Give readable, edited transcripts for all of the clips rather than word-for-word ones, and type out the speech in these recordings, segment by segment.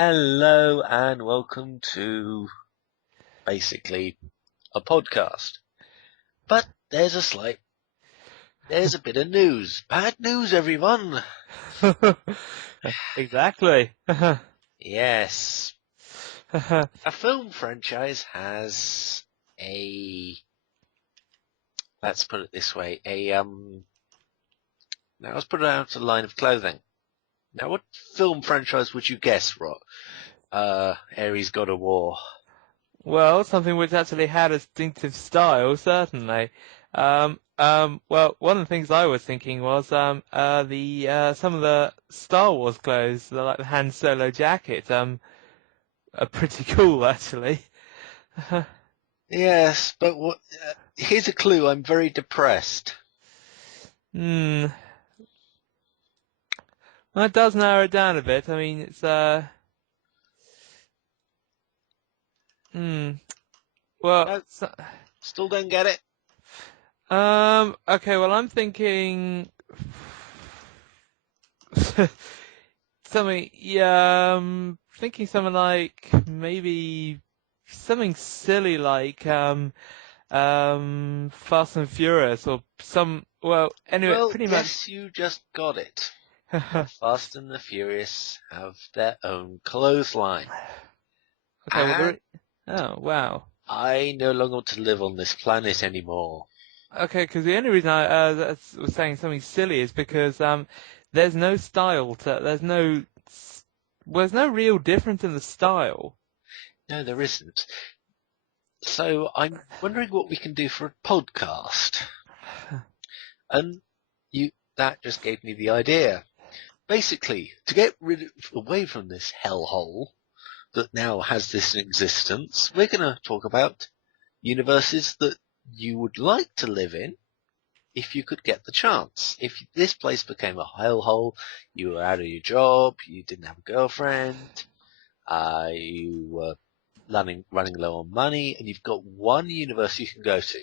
Hello and welcome to basically a podcast. But there's a bit of news. Bad news, everyone. Exactly. Yes. A film franchise has let's put it this way, now let's put it out a line of clothing. Now what film franchise would you guess, Rot? Ares God of War. Well, something which actually had a distinctive style, certainly. Well, one of the things I was thinking was some of the Star Wars clothes, like the Han Solo jacket, are pretty cool, actually. Yes, but here's a clue, I'm very depressed. Hmm. Well, it does narrow it down a bit. I mean, it's Well, No, still don't get it. Okay, well, I'm thinking thinking something like maybe something silly like Fast and Furious or anyway, Well, pretty much. yes, you just got it. The Fast and the Furious have their own clothesline. Okay, well, And oh, wow. I no longer want to live on this planet anymore. Okay, because the only reason I was saying something silly is because there's no style there's no real difference in the style. No, there isn't. So I'm wondering what we can do for a podcast. And that just gave me the idea. Basically, to get away from this hellhole that now has this in existence, we're going to talk about universes that you would like to live in if you could get the chance. If this place became a hellhole, you were out of your job, you didn't have a girlfriend, you were running low on money, and you've got one universe you can go to.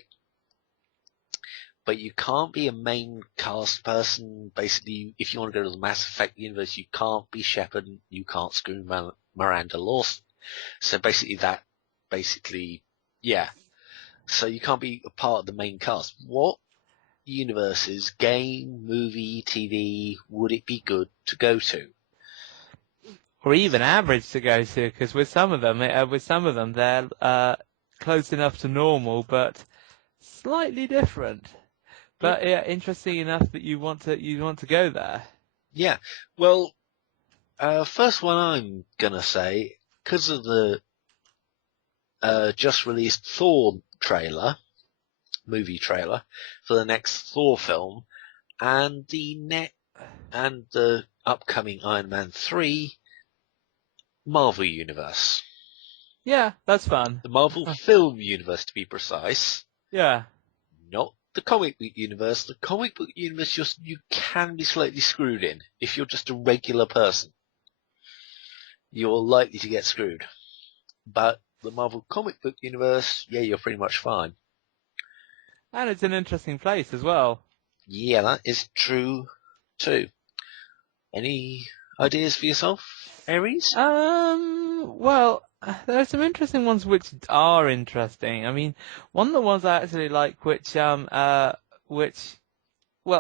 But you can't be a main cast person. Basically, if you want to go to the Mass Effect universe, you can't be Shepard, you can't screw Miranda Lawson. So yeah. So you can't be a part of the main cast. What universes, game, movie, TV, would it be good to go to? Or even average to go to, because with some of them they're close enough to normal, but slightly different. But yeah, interesting enough that you want to go there. Yeah. Well, first one I'm gonna say, because of the just released Thor movie trailer for the next Thor film, and the upcoming Iron Man 3 Marvel Universe. Yeah, that's fun. The Marvel Film Universe, to be precise. Yeah. Not the comic book universe. The comic book universe, you can be slightly screwed in. If you're just a regular person, you're likely to get screwed. But the Marvel comic book universe, yeah, you're pretty much fine. And it's an interesting place as well. Yeah, that is true too. Any ideas for yourself, Ares? Well, there are some interesting ones which are interesting. I mean, one of the ones I actually like, well,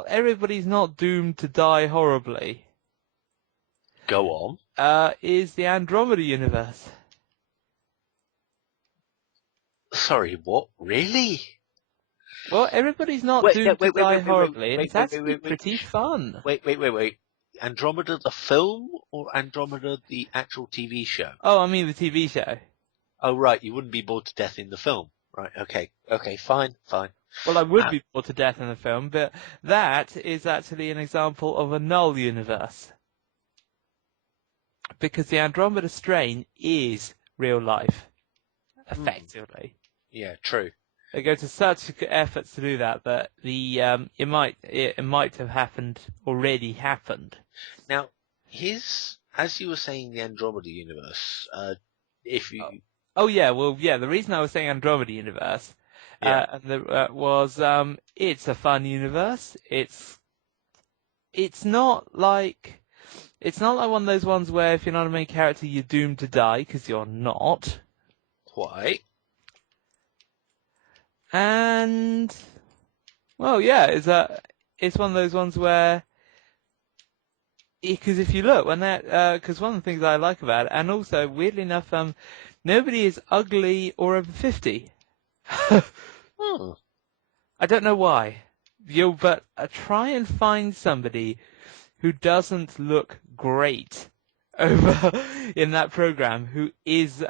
everybody's not doomed to die horribly. Go on. Is the Andromeda universe. Sorry, what? Really? Well, everybody's not doomed to die horribly, and it's actually pretty fun. Wait. Andromeda the film or Andromeda the actual TV show? Oh, I mean the TV show. Oh, right, you wouldn't be bored to death in the film. Right, okay, fine. Well, I would be bored to death in the film, but that is actually an example of a null universe. Because the Andromeda strain is real life, effectively. Yeah, true. They go to such efforts to do that it might have already happened. Now, as you were saying, the Andromeda universe, if you... Oh yeah, well yeah, the reason I was saying Andromeda universe was it's a fun universe. It's not like it's not like one of those ones where if you're not a main character, you're doomed to die, because you're not. Quite. And, well, yeah, it's one of those ones where, because if you look, because one of the things I like about it, and also, weirdly enough, nobody is ugly or over 50. Hmm. I don't know why. But try and find somebody who doesn't look great over in that program, who is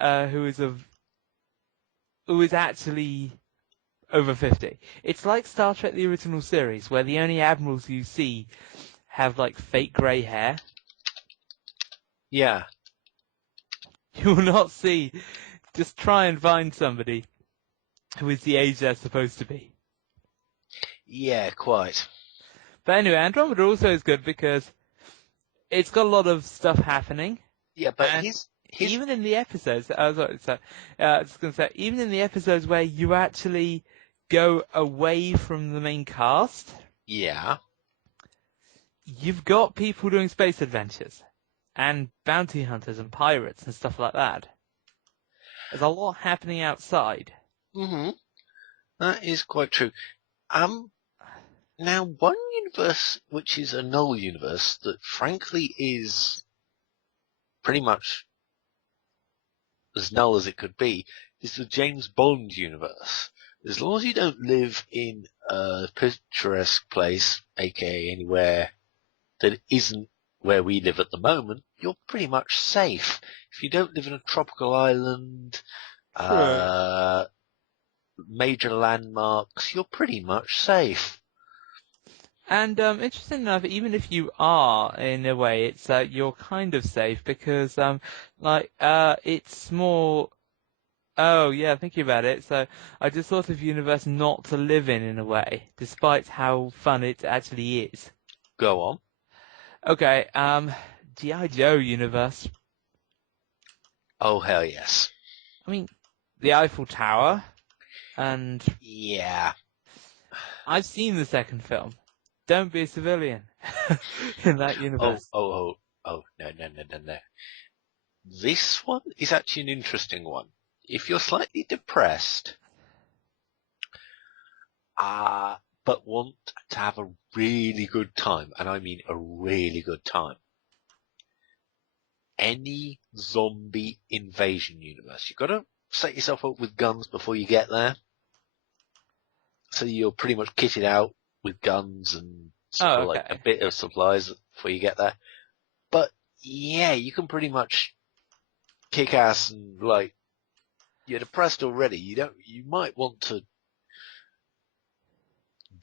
actually over 50. It's like Star Trek: The Original Series, where the only admirals you see have like fake grey hair. Yeah. You will not see. Just try and find somebody who is the age they're supposed to be. Yeah, quite. But anyway, Andromeda also is good because it's got a lot of stuff happening. Yeah, but And his even in the episodes, I was going to say, even in the episodes where you actually go away from the main cast, yeah. you've got people doing space adventures and bounty hunters and pirates and stuff like that. There's a lot happening outside. Mm-hmm. That is quite true. Now one universe which is a null universe that frankly is pretty much as null as it could be is the James Bond universe. As long as you don't live in a picturesque place, aka anywhere that isn't where we live at the moment, you're pretty much safe. If you don't live in a tropical island, True. major landmarks, you're pretty much safe. And interesting enough, even if you are in a way, it's you're kind of safe because it's more. Oh yeah, thinking about it. So I just thought of universe not to live in a way, despite how fun it actually is. Go on. Okay, G.I. Joe universe. Oh hell yes. I mean, the Eiffel Tower, and Yeah. I've seen the second film. Don't be a civilian in that universe. No. This one is actually an interesting one. If you're slightly depressed, but want to have a really good time, and I mean a really good time, any zombie invasion universe, you've got to set yourself up with guns before you get there. So you're pretty much kitted out with guns and like a bit of supplies before you get there. But yeah, you can pretty much kick ass and like you're depressed already. You might want to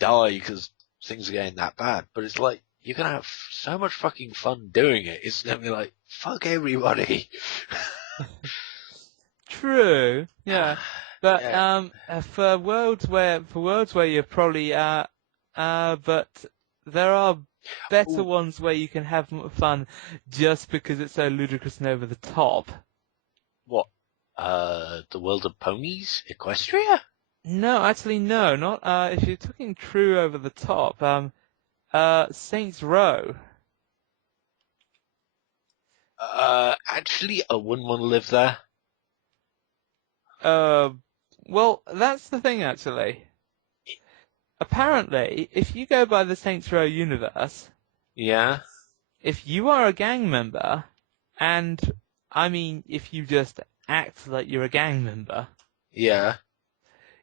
die because things are getting that bad, but it's like you're gonna have so much fucking fun doing it. It's gonna be like fuck everybody. True. Yeah. But Yeah. for worlds where you're probably but there are better ones where you can have fun just because it's so ludicrous and over the top. What? The world of ponies? Equestria? No, actually no, not if you're talking true over the top, Saints Row. Actually I wouldn't want to live there. Well, that's the thing actually. Apparently, if you go by the Saints Row universe, Yeah. if you are a gang member, and I mean, if you just act like you're a gang member, Yeah.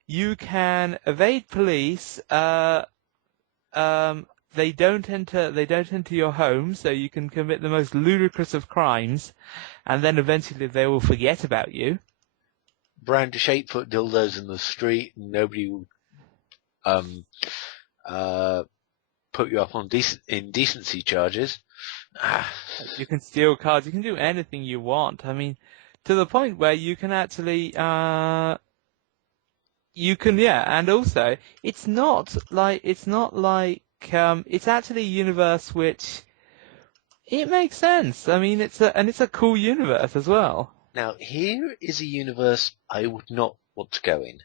you can evade police. They don't enter your home, so you can commit the most ludicrous of crimes, and then eventually they will forget about you. Brandish 8-foot dildos in the street, and nobody will put you up on indecency charges. You can steal cars. You can do anything you want. I mean, to the point where you can actually, and also, it's actually a universe which, it makes sense. I mean, it's a cool universe as well. Now, here is a universe I would not want to go in.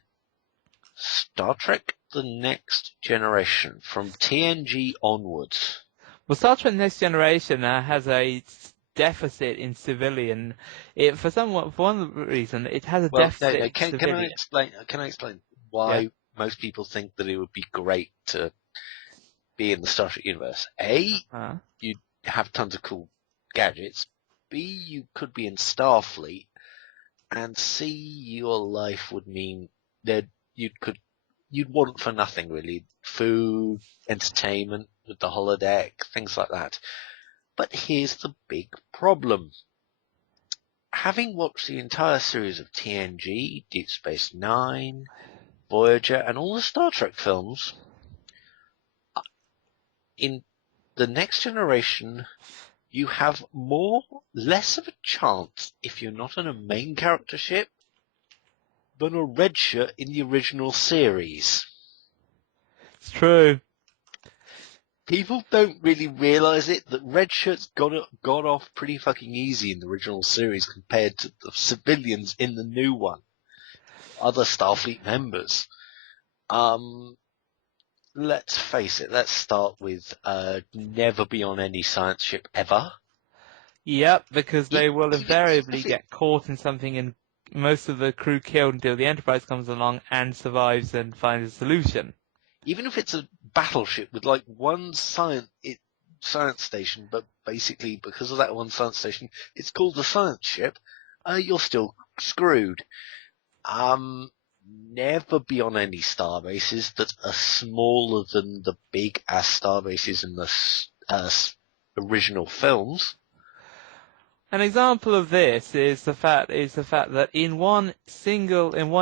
Star Trek The Next Generation, from TNG onwards. Well, Star Trek Next Generation has a deficit in civilian. For one reason, it has a Well, no, deficit no. in Can I civilian. explain? Can I explain Yeah. why most people think that it would be great to be in the Star Trek universe? A, Uh, you'd have tons of cool gadgets. B, you could be in Starfleet, and C, your life would mean that you'd want for nothing really. Food, entertainment with the holodeck, things like that. But here's the big problem. Having watched the entire series of TNG, Deep Space Nine, Voyager, and all the Star Trek films, in the Next Generation, you have less of a chance if you're not on a main character ship than a red shirt in the original series. it's true. People don't really realise it, that red shirts got off pretty fucking easy in the original series compared to the civilians in the new one. Other Starfleet members. Let's face it, let's start with never be on any science ship ever. Yep, because they will Even invariably if it, get caught in something and most of the crew killed until the Enterprise comes along and survives and finds a solution. even if it's a battleship with like one science station, but basically because of that one science station, it's called a science ship, you're still screwed. Never be on any star bases that are smaller than the big ass star bases in the original films. An example of this is the fact that in one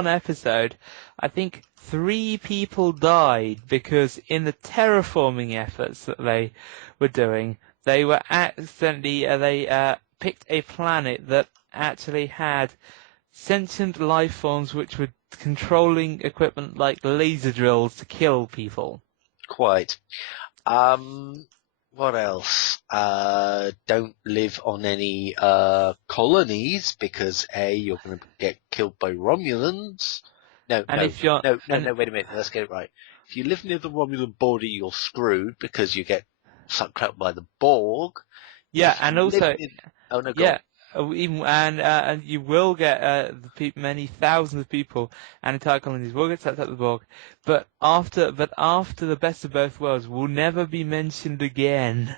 episode, I think 3 people died because in the terraforming efforts that they were doing, they were accidentally they picked a planet that actually had sentient life forms which were controlling equipment like laser drills to kill people. Quite. What else? Don't live on any colonies because A, you're going to get killed by Romulans. No, And if you're wait a minute, let's get it right. If you live near the Romulan border, you're screwed because you get sucked up by the Borg. yeah, and also Oh no, go yeah, on. and you will get many thousands of people and entire colonies will get sucked up the Borg, but after the best of both worlds will never be mentioned again.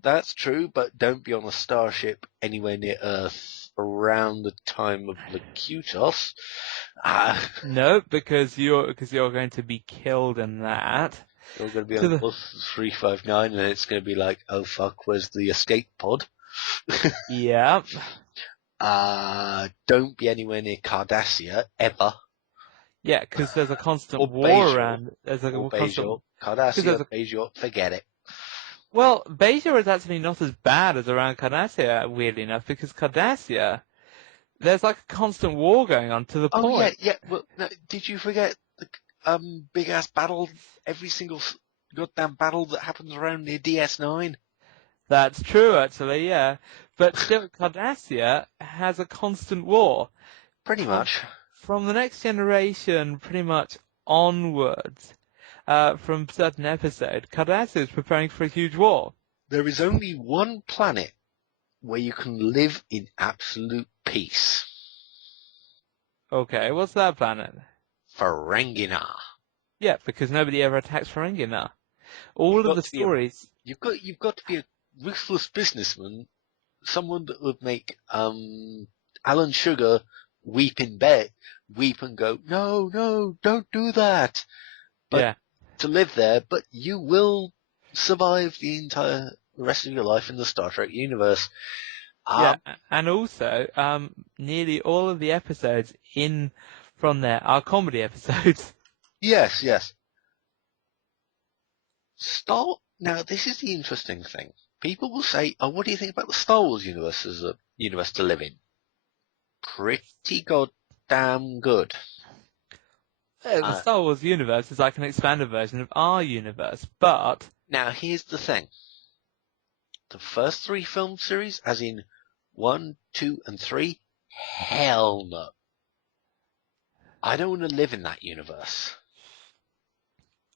That's true, but don't be on a starship anywhere near Earth around the time of Locutus. No, because you're going to be killed in that. You're going to be on Bus 359 and it's going to be like, oh fuck, where's the escape pod? Yeah. Don't be anywhere near Cardassia, ever. Yeah, because there's a constant Or war Bajor. around. There's a Or constant. Bajor. Cardassia, Bajor, forget it. Well, Bajor is actually not as bad as around Cardassia, weirdly enough, because Cardassia, there's like a constant war going on to the point. Oh yeah. Well, no, did you forget the big ass battle? Every single goddamn battle that happens around near DS9. That's true, actually, yeah. But still, Cardassia has a constant war. Pretty much. From the Next Generation, pretty much onwards, from a certain episode, Cardassia is preparing for a huge war. There is only one planet where you can live in absolute peace. Okay, what's that planet? Ferenginar. Yeah, because nobody ever attacks Ferenginar. All of the stories. You've got to be a ruthless businessman, someone that would make Alan Sugar weep in bed, weep and go, no, don't do that. But Yeah. to live there, but you will survive the rest of your life in the Star Trek universe. Yeah, and also, nearly all of the episodes from there are comedy episodes. Yes. Now, this is the interesting thing. People will say, oh, what do you think about the Star Wars universe as a universe to live in? Pretty goddamn good. The Star Wars universe is like an expanded version of our universe, but... Now, here's the thing. The first 3 film series, as in 1, 2, and 3, hell no. I don't want to live in that universe.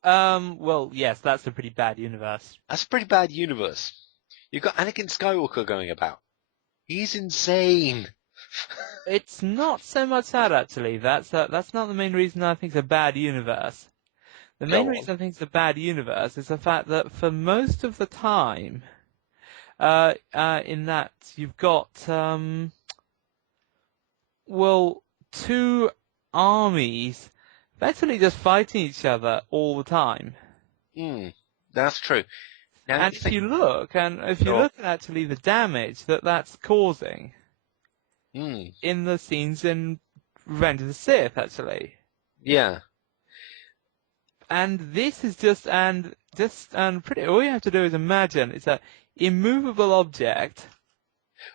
Well, yes, that's a pretty bad universe. That's a pretty bad universe. You've got Anakin Skywalker going about. He's insane. It's not so much that, actually. That's not the main reason I think it's a bad universe. The main Go on. reason I think it's a bad universe is the fact that for most of the time, in that you've got, well, two armies effectively just fighting each other all the time. That's true. Now, And if you look at actually the damage that that's causing in the scenes in Revenge of the Sith, actually. Yeah. And this is just pretty, all you have to do is imagine it's a immovable object.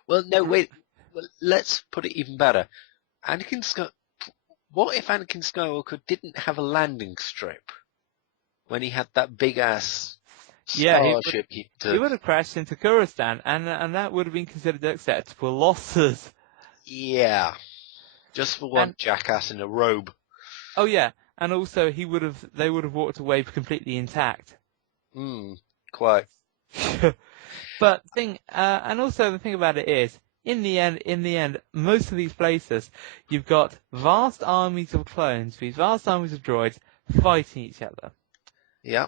Well, no, wait. Well, let's put it even better. What if Anakin Skywalker didn't have a landing strip when he had that big ass starship? He would have crashed into Coruscant, and that would have been considered acceptable losses. Yeah, just for one jackass in a robe. Oh yeah, and also they would have walked away completely intact. Quite. But and also the thing about it is, in the end, most of these places, you've got vast armies of clones, these vast armies of droids fighting each other. Yeah.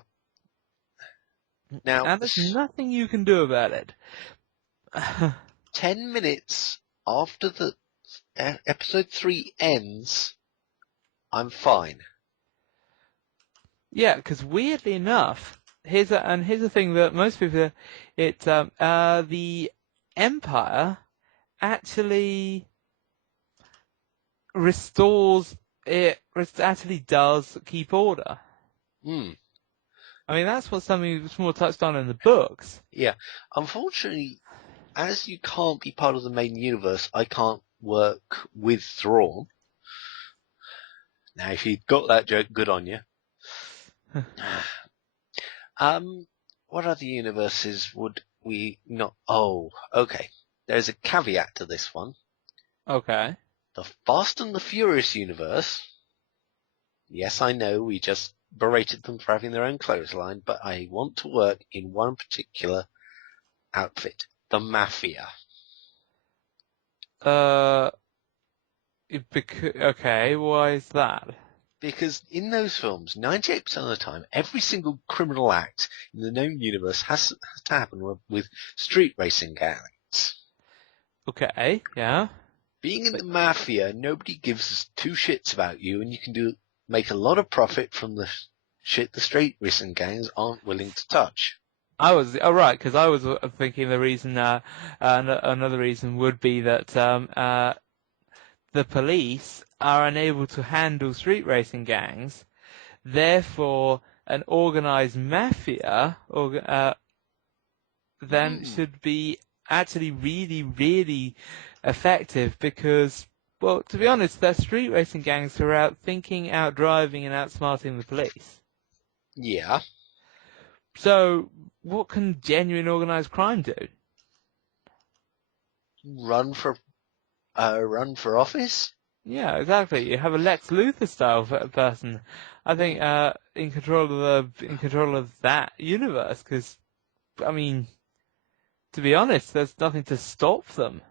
Now, and there's nothing you can do about it. 10 minutes after the episode 3 ends, I'm fine. Yeah, because weirdly enough, here's the thing that most people, the Empire actually actually does keep order. I mean, that's something that's more touched on in the books. Yeah. Unfortunately, as you can't be part of the main universe, I can't work with Thrawn. Now, if you'd got that joke, good on you. What other universes would we not... Oh, okay. There's a caveat to this one. Okay. The Fast and the Furious universe. Yes, I know, we just berated them for having their own clothesline, but I want to work in one particular outfit. The Mafia. Okay, why is that? Because in those films, 98% of the time, every single criminal act in the known universe has to happen with street racing gangs. Okay, yeah. Being in the Mafia, nobody gives us two shits about you, and you can make a lot of profit from the shit the street racing gangs aren't willing to touch. Because I was thinking the reason, another reason would be that the police are unable to handle street racing gangs, therefore an organized mafia then should be actually really, really effective because, well, to be honest, they're street racing gangs who are out thinking, out driving, and outsmarting the police. Yeah. So, what can genuine organized crime do? Run for office? Yeah, exactly. You have a Lex Luthor style person, I think, in control of that universe. Because, I mean, to be honest, there's nothing to stop them.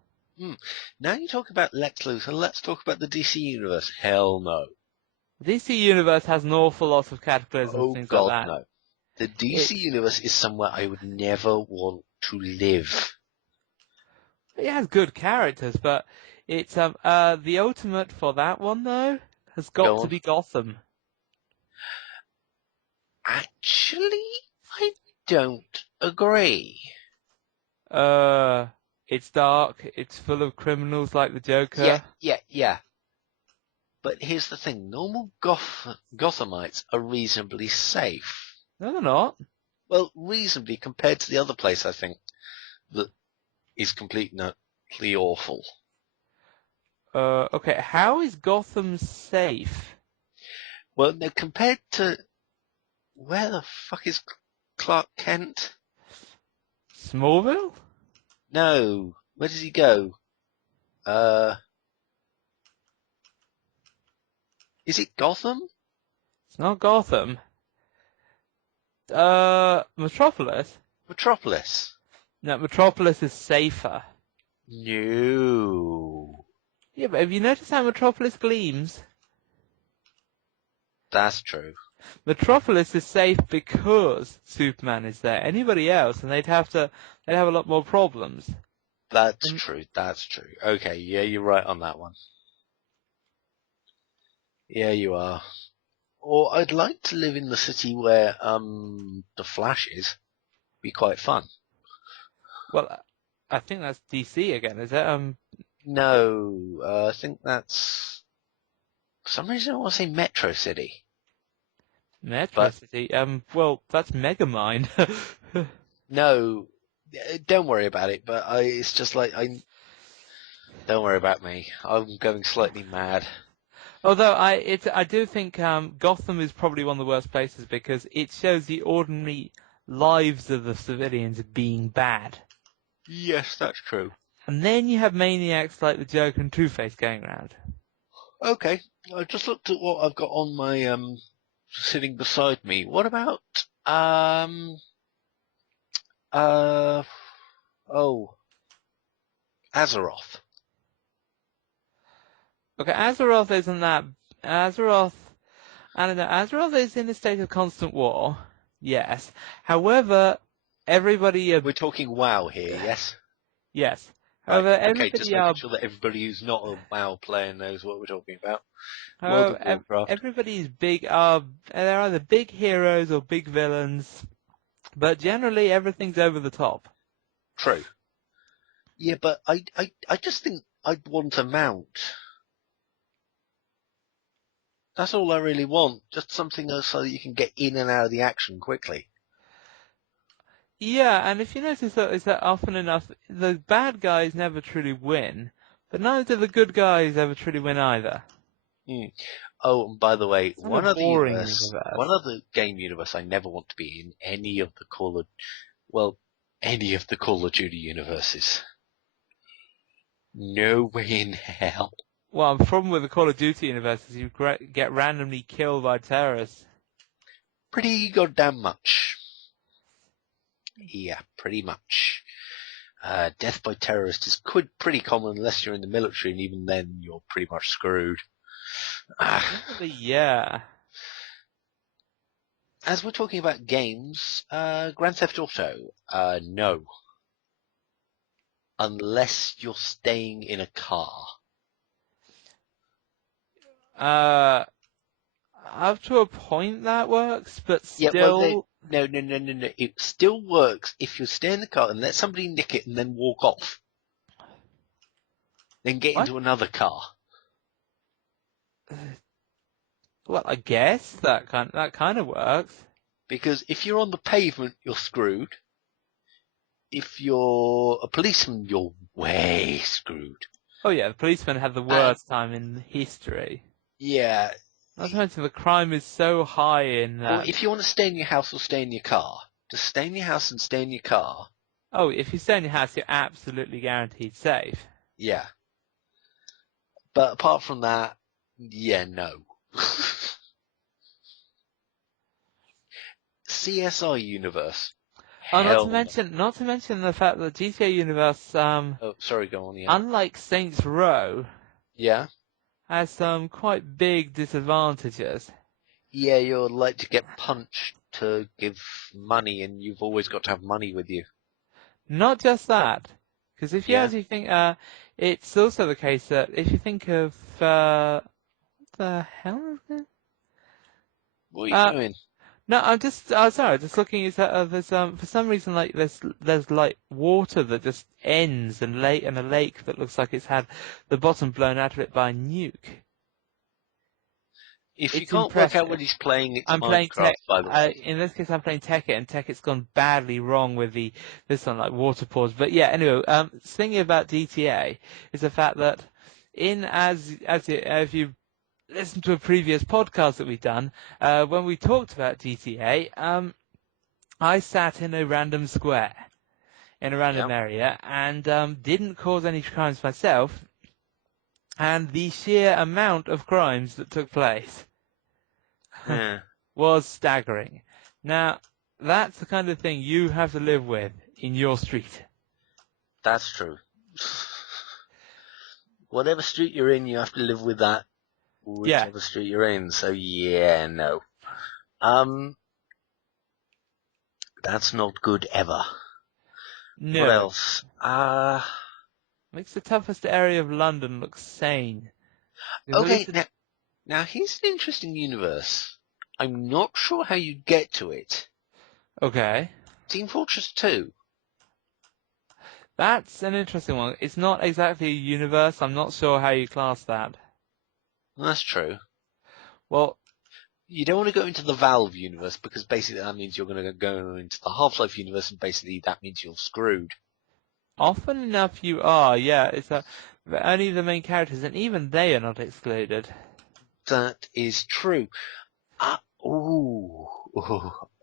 Now you talk about Lex Luthor, let's talk about the DC universe. Hell no. The DC universe has an awful lot of cataclysms and things like that. No. The DC universe is somewhere I would never want to live. It has good characters, but it's the ultimate for that one though has got to be Gotham. Actually, I don't agree. It's dark. It's full of criminals like the Joker. Yeah. But here's the thing: normal Gothamites are reasonably safe. No, they're not. Well, reasonably compared to the other place, I think that is completely awful. Okay, how is Gotham safe? Well, no, compared to where the fuck is Clark Kent? Smallville? No, where does he go? Is it Gotham? It's not Gotham. Metropolis? Metropolis. No, Metropolis is safer. No. Yeah, but have you noticed how Metropolis gleams? That's true. Metropolis is safe because Superman is there. Anybody else, and they'd have a lot more problems. That's true. That's true. Okay, yeah, you're right on that one. Yeah, you are. Or I'd like to live in the city where the Flash is. Be quite fun. Well, I think that's DC again, is it? No, I think that's for some reason I want to say Metro City. Metro But City. Well, that's Megamind. no, don't worry about it. But it's just like don't worry about me. I'm going slightly mad. Although I do think Gotham is probably one of the worst places because it shows the ordinary lives of the civilians being bad. Yes, that's true. And then you have maniacs like the Joker and Two-Face going around. Okay, I just looked at what I've got on my sitting beside me. What about Azeroth? Okay, Azeroth isn't that... Azeroth... I don't know. Azeroth is in a state of constant war. Yes. However, everybody... We're talking WoW here, yes? Yes. Right. However, Okay, everybody just making sure that everybody who's not a WoW player knows what we're talking about. World of Warcraft. Everybody's big they're either big heroes or big villains, but generally everything's over the top. True. Yeah, but I just think I'd want a mount. That's all I really want. Just something else so that you can get in and out of the action quickly. Yeah, and if you notice that, is that often enough, the bad guys never truly win, but neither do the good guys ever truly win either. Mm. Oh, and by the way, It's kind of boring universe. one other game universe I never want to be in, any of the Call of Duty universes. No way in hell. Well, the problem with the Call of Duty universe is you get randomly killed by terrorists. Pretty goddamn much. Yeah, pretty much. Death by terrorist is pretty common unless you're in the military, and even then you're pretty much screwed. Yeah. As we're talking about games, Grand Theft Auto, no. Unless you're staying in a car. Up to a point that works, but still... Yeah, well, no. It still works if you stay in the car and let somebody nick it and then walk off. Then get into another car. Well, I guess that kind of works. Because if you're on the pavement, you're screwed. If you're a policeman, you're way screwed. Oh yeah, the policemen have the worst time in history. Yeah. Not to mention the crime is so high in that. Well, if you want to stay in your house or stay in your car, just stay in your house and stay in your car. Oh, if you stay in your house, you're absolutely guaranteed safe. Yeah. But apart from that, yeah, no. CSI universe. Oh, not to mention the fact that GTA universe, oh, sorry, go on, yeah. Unlike Saints Row, yeah, has some quite big disadvantages. Yeah, you're like to get punched to give money, and you've always got to have money with you. Not just that, because if you actually think, it's also the case that if you think of, what the hell is that? What are you doing? No, I'm just looking at there's for some reason like there's like water that just ends and in a lake that looks like it's had the bottom blown out of it by a nuke. If you can't work out what he's playing, it's Minecraft, by the way. In this case, I'm playing Tekkit, and Tekkit's gone badly wrong with this one, like water pause. But yeah, anyway, thinking about GTA is the fact that if you listen to a previous podcast that we've done, when we talked about GTA, I sat in a random square, in a random area, and didn't cause any crimes myself, and the sheer amount of crimes that took place was staggering. Now, that's the kind of thing you have to live with in your street. That's true. Whatever street you're in, you have to live with that. Yeah. Whichever street you're in. So yeah, no. That's not good ever. No. What else? Makes the toughest area of London look sane. Because at Okay, least now here's an interesting universe. I'm not sure how you get to it. okay. Team Fortress 2. That's an interesting one. It's not exactly a universe. I'm not sure how you class that. That's true. Well, You don't want to go into the Valve universe because basically that means you're going to go into the Half-Life universe and basically that means you're screwed. often enough you are, yeah. It's only the main characters, and even they are not excluded. That is true.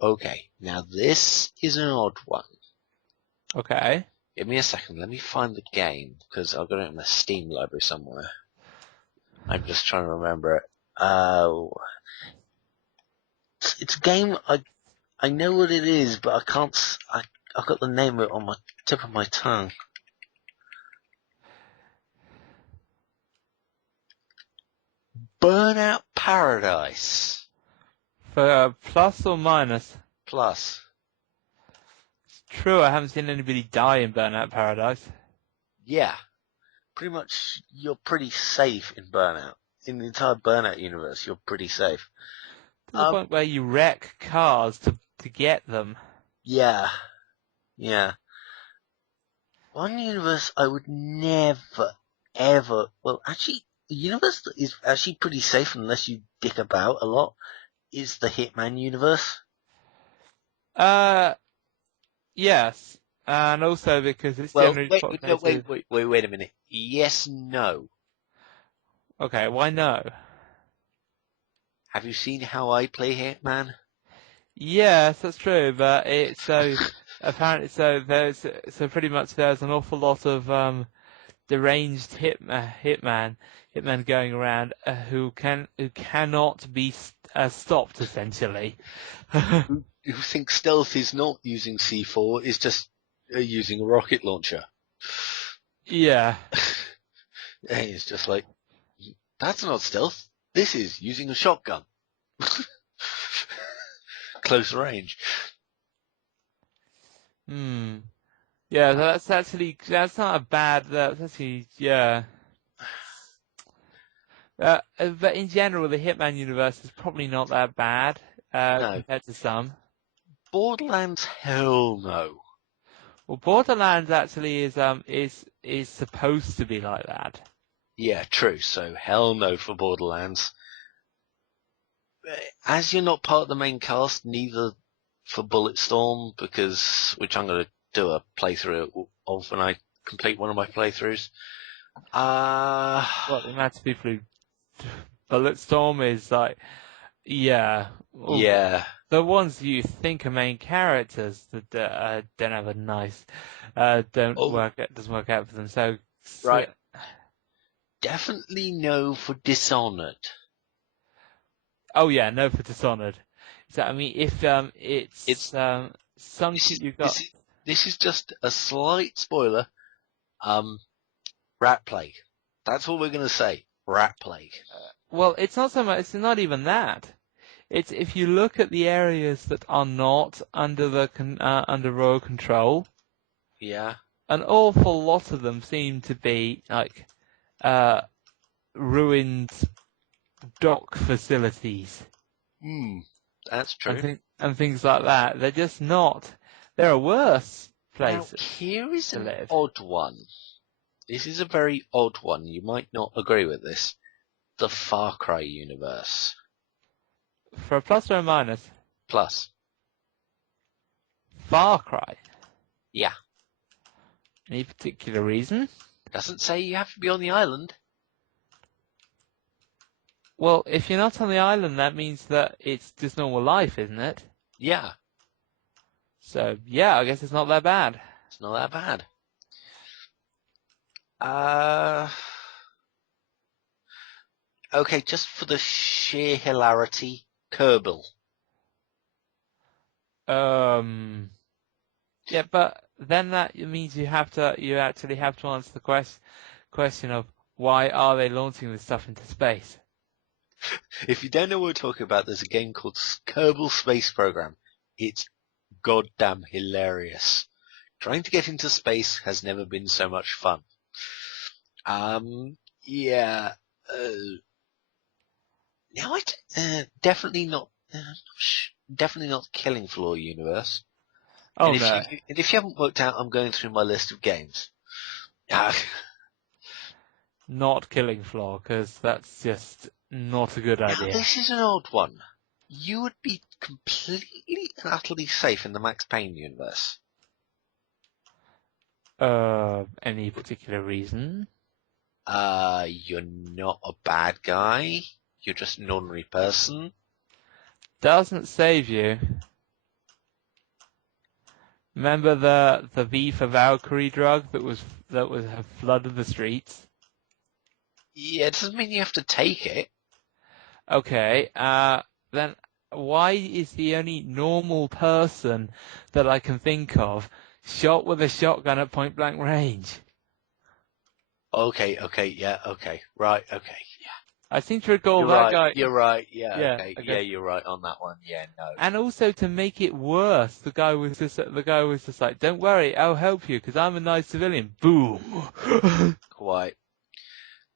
Okay. Now this is an odd one. Okay. Give me a second. Let me find the game because I've got it in my Steam library somewhere. I'm just trying to remember it. It's a game. I know what it is, but I can't. I've got the name of it on my tip of my tongue. Burnout Paradise For plus or minus? Plus. It's true, I haven't seen anybody die in Burnout Paradise. Yeah, pretty much. You're pretty safe in Burnout. In the entire Burnout universe, you're pretty safe. To the point where you wreck cars to get them. Yeah. One universe I would never, ever. Well, actually, the universe that is actually pretty safe unless you dick about a lot is the Hitman universe. Yes. And also because it's Well, generally wait populated. a minute. Yes, no. Okay, why no? Have you seen how I play Hitman? Yes, that's true, but it's so apparently so pretty much there's an awful lot of deranged hitman going around who cannot be stopped essentially. Who thinks stealth is not using C4, is just using a rocket launcher. Yeah. And it's just like, that's not stealth. This is using a shotgun. Close range. Yeah, that's not a bad. That's actually yeah. But in general, the Hitman universe is probably not that bad No. compared to some. Borderlands, hell no. Well, Borderlands actually is supposed to be like that. Yeah, true. So hell no for Borderlands. As you're not part of the main cast, neither for Bulletstorm, which I'm going to do a playthrough of when I complete one of my playthroughs. Well, the amount of people who Bulletstorm is like, yeah. Yeah. The ones you think are main characters that don't have a nice, doesn't work out for them. So right. Definitely no for Dishonored. Oh yeah, no for Dishonored. So I mean, if it's something you got. This is just a slight spoiler. Rat Plague. That's all we're going to say. Rat Plague. Well, it's not so much. It's not even that. It's if you look at the areas that are not under under royal control. Yeah. An awful lot of them seem to be like ruined dock facilities. That's true. And things like that. They're just not. There are worse places. Now, here is to an live. odd one. This is a very odd one. You might not agree with this. The Far Cry universe. For a plus or a minus? Plus. Far Cry? Yeah. Any particular reason? Doesn't say you have to be on the island. Well, if you're not on the island, that means that it's just normal life, isn't it? Yeah. So, yeah, I guess it's not that bad. It's not that bad. Okay, just for the sheer hilarity, Kerbal. Yeah, but then that means you actually have to answer the question of why are they launching this stuff into space? If you don't know what we're talking about, there's a game called Kerbal Space Program. It's goddamn hilarious. Trying to get into space has never been so much fun. Yeah. Now definitely not. Definitely not Killing Floor universe. Oh and no, if you haven't worked out, I'm going through my list of games. not Killing Floor, because that's just not a good Now idea. this is an odd one. You would be completely and utterly safe in the Max Payne universe. Any particular reason? You're not a bad guy. You're just an ordinary person. Doesn't save you. Remember the V for Valkyrie drug that have flooded the streets? Yeah, it doesn't mean you have to take it. Okay, then why is the only normal person that I can think of shot with a shotgun at point blank range? Okay, yeah, okay, right, okay, yeah. I seem to recall You're that right, guy. you're right, yeah, Yeah, okay, okay. yeah, you're right on that one, yeah, no. And also to make it worse, the guy was just like, "Don't worry, I'll help you because I'm a nice civilian." Boom.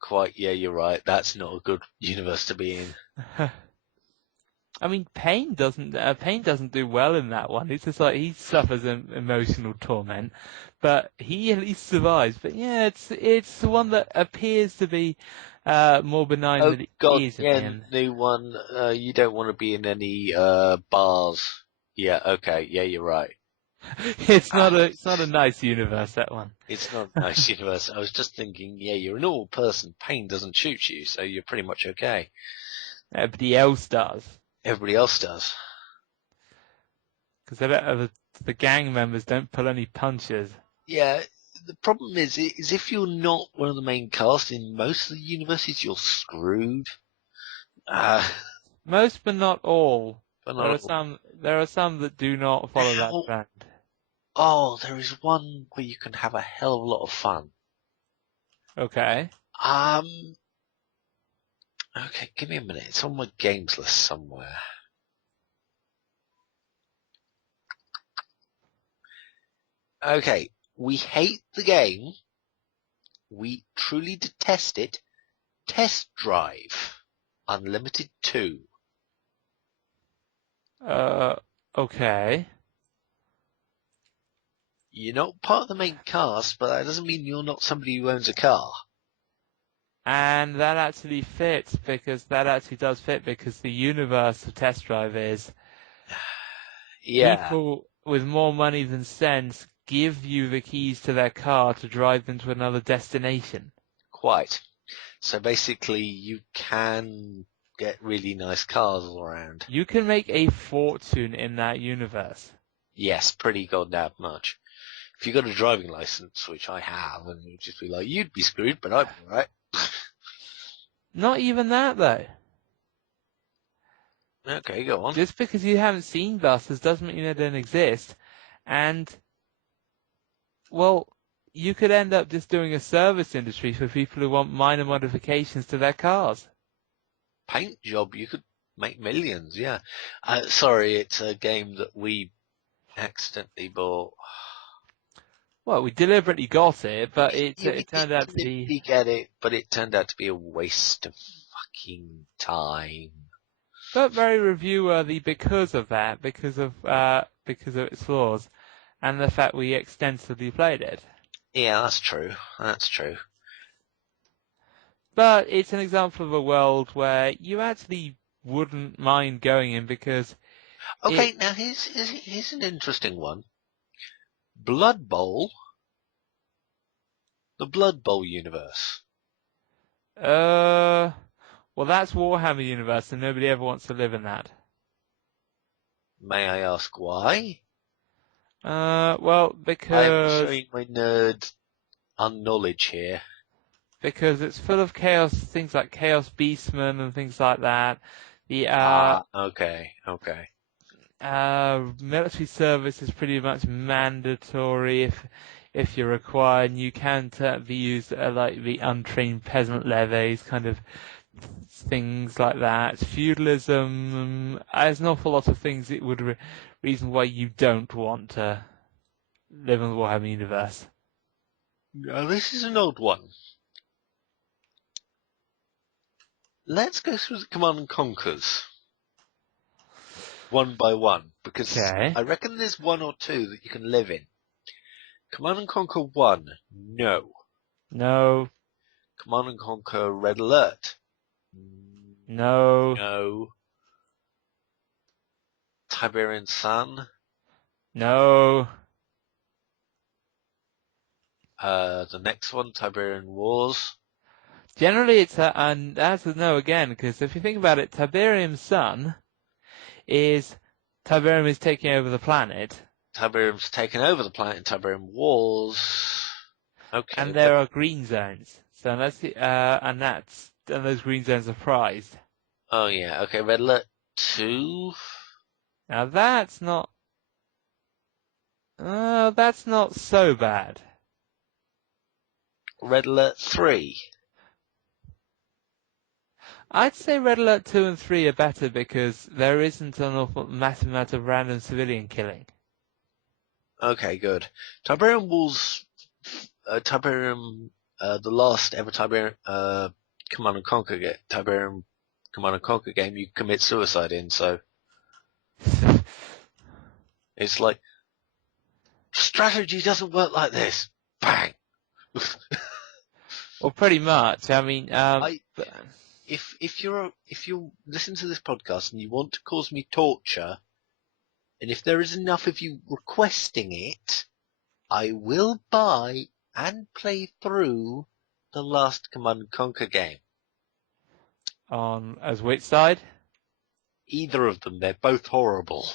Quite, yeah, you're right. That's not a good universe to be in. I mean, Payne doesn't do well in that one. It's just like he suffers emotional torment, but he at least survives. But yeah, it's the one that appears to be more benign Oh than it god, is in the yeah, end. new one. You don't want to be in any bars. Yeah, okay, yeah, you're right. It's not a nice universe, that one. It's not a nice universe. I was just thinking, yeah, you're a normal person. Payne doesn't shoot you, so you're pretty much okay. Everybody else does. Everybody else does. Because the gang members don't pull any punches. Yeah, the problem is if you're not one of the main cast in most of the universes, you're screwed. Most, but not all. But There not, are some that do not follow that trend. oh, there is one where you can have a hell of a lot of fun. Okay. Okay, give me a minute. It's on my games list somewhere. Okay, we hate the game. We truly detest it. Test Drive Unlimited 2. Okay. You're not part of the main cast, but that doesn't mean you're not somebody who owns a car. And that actually fits because the universe of Test Drive is people with more money than sense give you the keys to their car to drive them to another destination. Quite. So basically you can get really nice cars all around. You can make a fortune in that universe. Yes, pretty goddamn much. If you got a driving license, which I have, and you'd just be like, you'd be screwed, but I'd be alright. Not even that though. Okay, go on. Just because you haven't seen buses doesn't mean they don't exist. And, well, you could end up just doing a service industry for people who want minor modifications to their cars. Paint job, you could make millions, yeah. Sorry, it's a game that we accidentally bought. Well, we deliberately got it, but it turned out to be... We get it, but it turned out to be a waste of fucking time. But very review-worthy because of that, because of its flaws, and the fact we extensively played it. Yeah, that's true. That's true. But it's an example of a world where you actually wouldn't mind going in because... Okay, now here's an interesting one. Blood Bowl. The Blood Bowl universe. Well, that's Warhammer universe, and nobody ever wants to live in that. May I ask why? Well, because... I'm showing my nerd unknowledge here. Because it's full of chaos, things like Chaos Beastmen and things like that. Okay. Military service is pretty much mandatory if you're required. And you can be used like the untrained peasant levies, kind of things like that. Feudalism, there's an awful lot of things that would reason why you don't want to live in the Warhammer universe. Now, this is an odd one. Let's go through the Command and Conquers. One by one, because Okay. I reckon there's one or two that you can live in. Command and Conquer 1, no. No. Command and Conquer Red Alert, No. no. Tiberian Sun, No. the next one, Tiberian Wars. Generally, and that's a no again, because if you think about it, Tiberium's Sun is Tiberium is taking over the planet. Tiberium's taken over the planet in Tiberium Wars. Okay. And there are green zones. So that's and those green zones are prized. Oh yeah, okay, Red Alert 2. Now that's not so bad. Red Alert 3. I'd say Red Alert 2 and 3 are better because there isn't an awful massive amount of random civilian killing. Okay, good. Tiberium Wars, the last ever Tiberium, Command and Conquer Tiberium Command and Conquer game you commit suicide in, so. It's like, strategy doesn't work like this. Bang! Well, pretty much. I mean, If you listen to this podcast and you want to cause me torture, and if there is enough of you requesting it, I will buy and play through the last Command and Conquer game. As which side? Either of them, they're both horrible.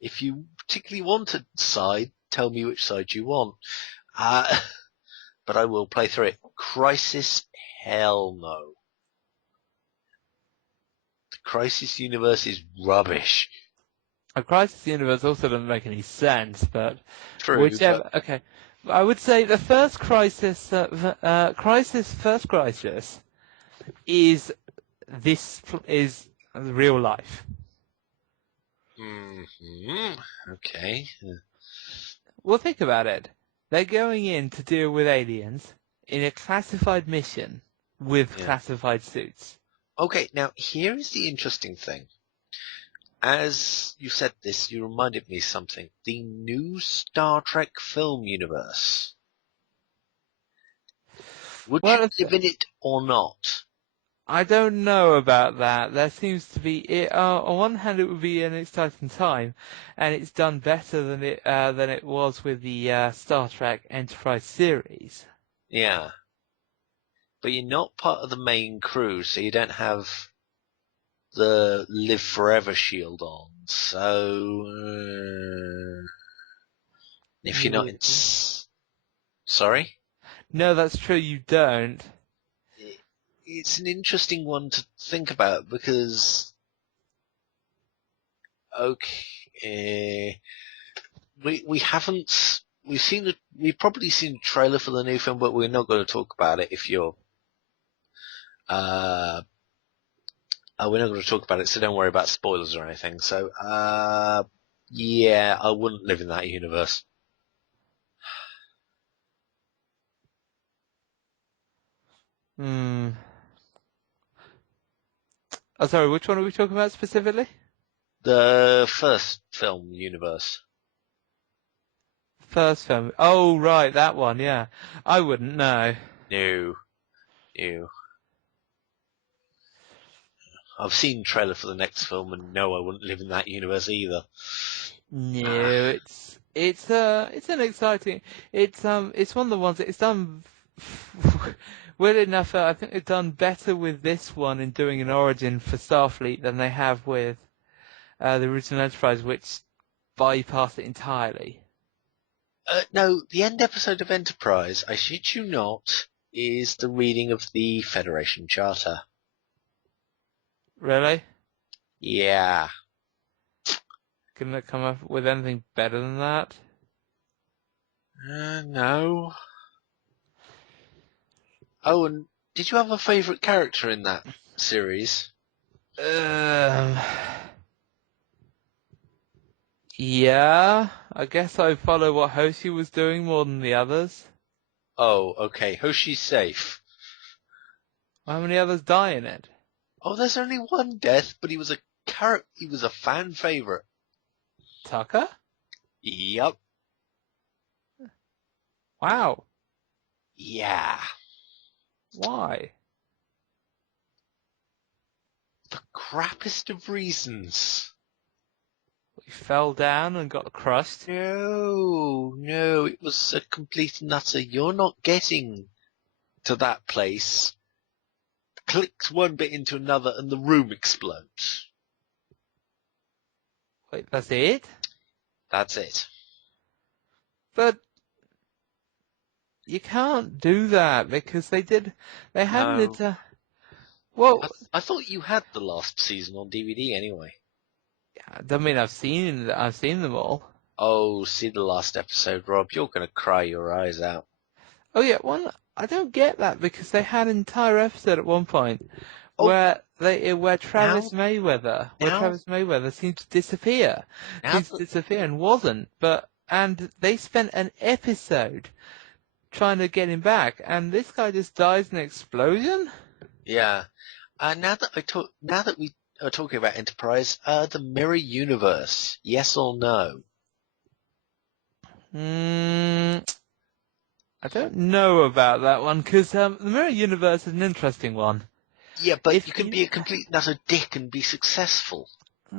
If you particularly want a side, tell me which side you want. But I will play through it. Crisis, hell no. The Crisis universe is rubbish. A Crisis universe also doesn't make any sense, but True. whichever. Okay, I would say the first Crisis, first Crisis, is real life. Mm-hmm. Okay. Well, think about it. They're going in to deal with aliens in a classified mission with classified suits. Okay, now here is the interesting thing. As you said this, you reminded me of something. The new Star Trek film universe. Would you live in it or not? I don't know about that. There seems to be, on one hand, it would be an exciting time, and it's done better than it was with the Star Trek Enterprise series. Yeah, but you're not part of the main crew, so you don't have the Live Forever shield on. So, if you're not in, sorry? No, that's true. You don't. It's an interesting one to think about because, okay, we've probably seen a trailer for the new film, but we're not going to talk about it if you're, we're not going to talk about it, so don't worry about spoilers or anything. So, yeah, I wouldn't live in that universe. Oh, sorry, which one are we talking about specifically? The first film universe. First film. Oh, right, that one, yeah. I wouldn't know. No. I've seen the trailer for the next film, and no, I wouldn't live in that universe either. No, it's an exciting. It's one of the ones that it's done. Well enough, I think they've done better with this one in doing an origin for Starfleet than they have with the original Enterprise, which bypassed it entirely. No, the end episode of Enterprise, I shit you not, is the reading of the Federation Charter. Really? Yeah. Couldn't it come up with anything better than that? No. Oh, and did you have a favourite character in that series? Um, yeah, I guess I follow what Hoshi was doing more than the others. Oh, okay. Hoshi's safe. How many others die in it? Oh, there's only one death, but he was a He was a fan favourite. Tucker? Yup. Wow. Yeah. Why? The crappiest of reasons. He fell down and got crushed. No, it was a complete and utter. You're not getting to that place. Clicks one bit into another and the room explodes. Wait, that's it? That's it. But you can't do that because they hadn't No. well, I thought you had the last season on DVD anyway. I mean I've seen them all. Oh, see the last episode, Rob. You're going to cry your eyes out. Oh yeah, I don't get that because they had an entire episode at one point Oh, where Travis Mayweather seemed to disappear. And wasn't, and they spent an episode trying to get him back, and this guy just dies in an explosion? Yeah. Now that we are talking about Enterprise, the Mirror Universe, yes or no? I don't know about that one, because the Mirror Universe is an interesting one. Yeah, but you can be a complete and utter dick and be successful.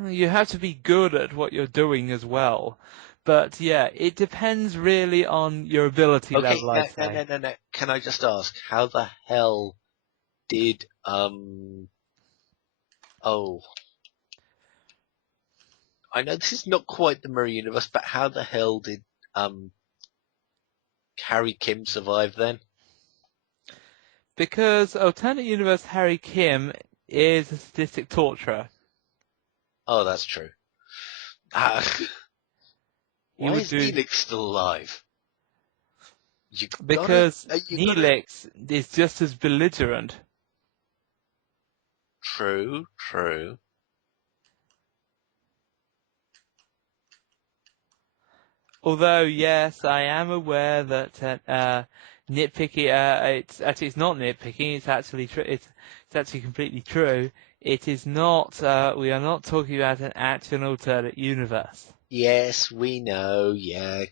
You have to be good at what you're doing as well. But yeah, it depends really on your ability level, I'd say. No. Can I just ask, how the hell did, I know this is not quite the Mirror Universe, but how the hell did, Harry Kim survive then? Because alternate universe Harry Kim is a sadistic torturer. Oh, that's true. Why is Neelix still alive? Because Neelix is just as belligerent. True. Although, yes, I am aware that nitpicky. It's not nitpicking. It's actually true. It's actually completely true. It is not. We are not talking about an actual alternate universe. Yes, we know. Yeah.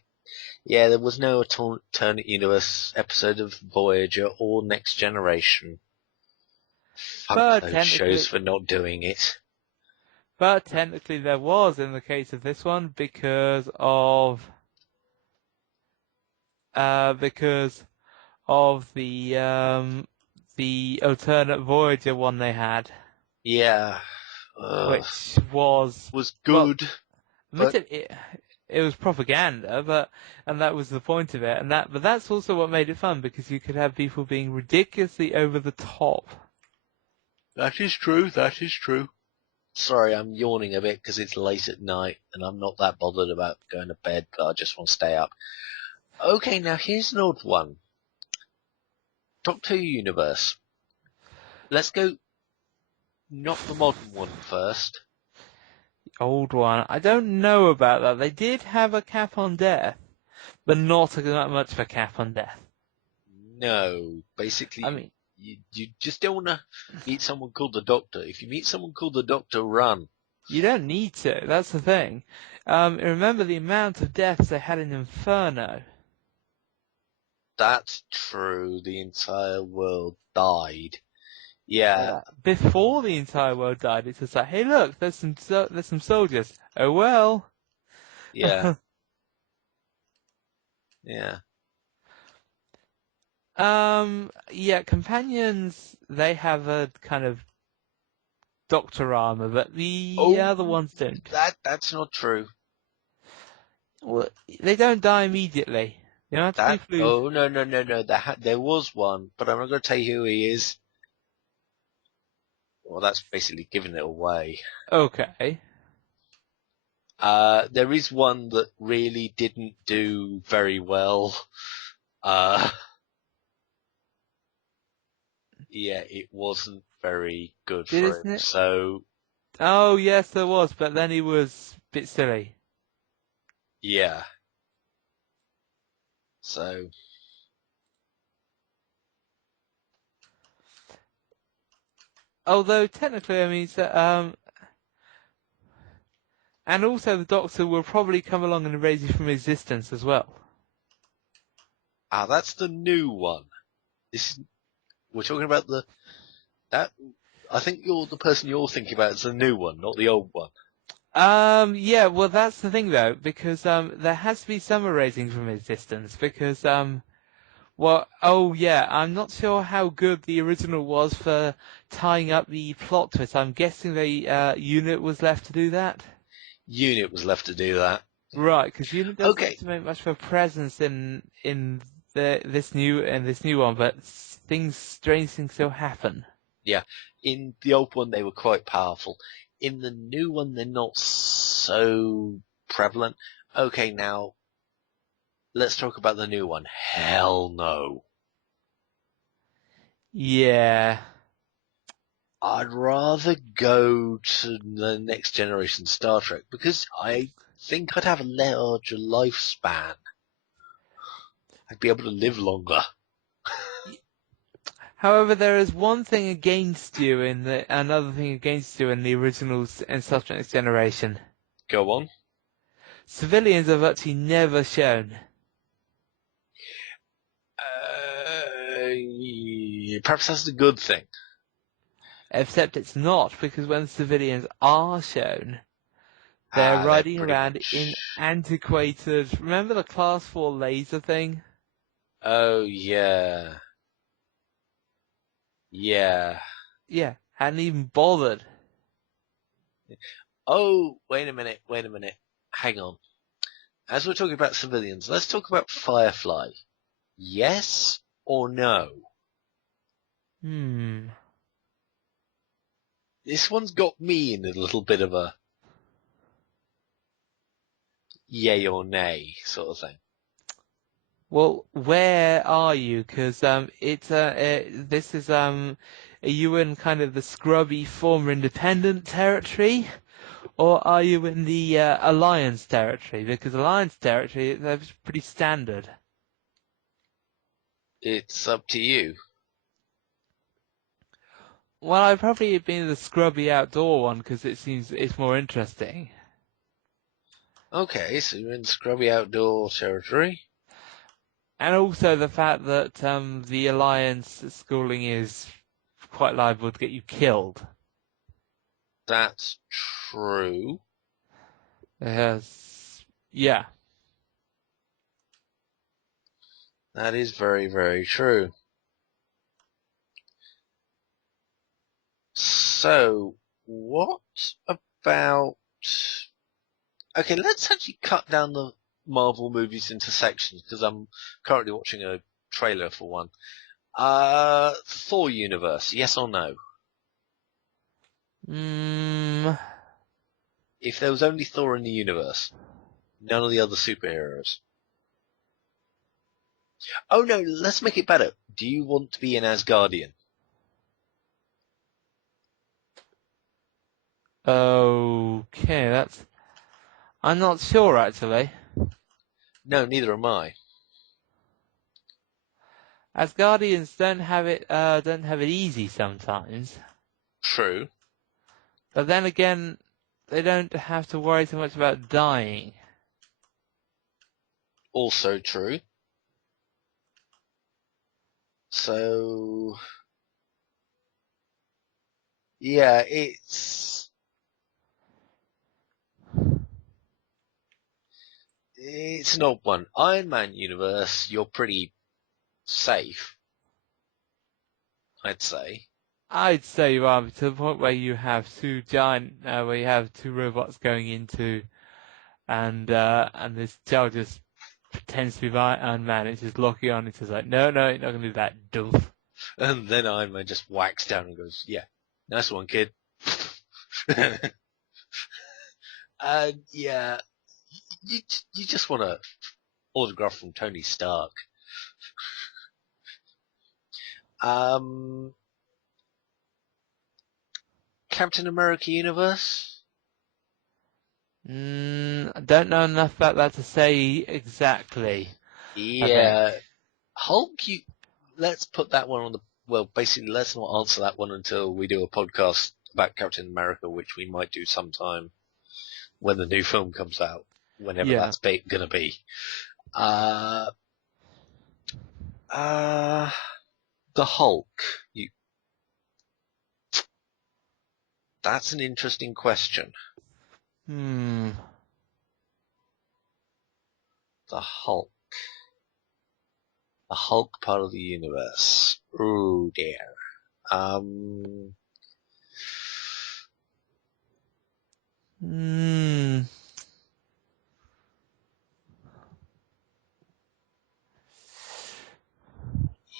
There was no alternate universe episode of Voyager or Next Generation. Fuck those shows for not doing it. But technically, there was in the case of this one because of the alternate Voyager one they had. Yeah. Which was good. Well, it was propaganda, and that was the point of it. But that's also what made it fun because you could have people being ridiculously over the top. That is true. Sorry, I'm yawning a bit because it's late at night and I'm not that bothered about going to bed, but I just want to stay up. Okay, now here's an odd one. Doctor Who Universe. Let's go, not the modern one first. The old one. I don't know about that. They did have a cap on death, but not that much of a cap on death. No, basically, I mean, you just don't want to meet someone called the Doctor. If you meet someone called the Doctor, run. You don't need to. That's the thing. Remember the amount of deaths they had in Inferno. That's true. The entire world died. Yeah. Before the entire world died, it's just like, hey, look, there's some soldiers. Oh well. Yeah. Yeah. Yeah, companions, they have a kind of Doctor armor, but the other ones don't. That's not true. Well, they don't die immediately. You don't have to be flused. Oh, no. There was one, but I'm not going to tell you who he is. Well, that's basically giving it away. Okay. There is one that really didn't do very well. Yeah, it wasn't very good for him. Isn't it? So, Oh, yes, there was, but then he was a bit silly. yeah. So, Although, technically, I mean, and also the Doctor will probably come along and erase you from existence as well. that's the new one. We're talking about that, I think the person you're thinking about is the new one, not the old one. Yeah, well, that's the thing though, because there has to be some erasing from existence, because well, oh yeah, I'm not sure how good the original was for tying up the plot twist. I'm guessing the unit was left to do that. Unit was left to do that. Right, because unit doesn't Okay. seem to make much of a presence in this new one, but strange things still happen. Yeah. In the old one, they were quite powerful. In the new one, they're not so prevalent. Okay, now, let's talk about the new one. Hell no. Yeah. I'd rather go to the Next Generation Star Trek because I think I'd have a larger lifespan. I'd be able to live longer. However, there is one thing against you another thing against you in the originals and Star Trek Next Generation. Go on. Civilians have actually never shown. Perhaps that's a good thing. Except it's not, because when civilians are shown, they're They're riding pretty around much... in antiquated... Remember the Class 4 laser thing? Oh, yeah. Yeah. Yeah, hadn't even bothered. Oh, wait a minute. Hang on. As we're talking about civilians, let's talk about Firefly. Yes or no? This one's got me in a little bit of a yay or nay sort of thing. Well, where are you? Because this is are you in kind of the scrubby former independent territory, or are you in the alliance territory? Because alliance territory, that's pretty standard. It's up to you. Well, I'd probably be in the scrubby outdoor one because it seems it's more interesting. Okay, so you're in scrubby outdoor territory. And also the fact that the alliance schooling is quite liable to get you killed. That's true. Yes. Yeah. That is very, very true. So, what about... Okay, let's actually cut down the Marvel movies into sections, because I'm currently watching a trailer for one. Thor universe, yes or no? If there was only Thor in the universe, none of the other superheroes. Oh no, let's make it better. Do you want to be an Asgardian? Okay, I'm not sure actually. No, neither am I. Asgardians don't have it easy sometimes. True. But then again, they don't have to worry so much about dying. Also true. So, yeah, it's an odd one. Iron Man universe, you're pretty safe, I'd say. I'd say rather to the point where you have where you have two robots going into, and this child just pretends to be Iron Man. It's just locking on. It's just like, no, you're not gonna do that, doof. And then Iron Man just whacks down and goes, yeah. Nice one, kid. Yeah, you just want a autograph from Tony Stark. Um, Captain America universe? I don't know enough about that to say exactly. I think. Yeah. Hulk, let's put that one on the, well, basically let's not answer that one until we do a podcast about Captain America, which we might do sometime when the new film comes out, whenever Yeah. that's gonna be. Uh, the Hulk. That's an interesting question. Hmm. The Hulk. The Hulk part of the universe. Oh dear. Um, Hmm.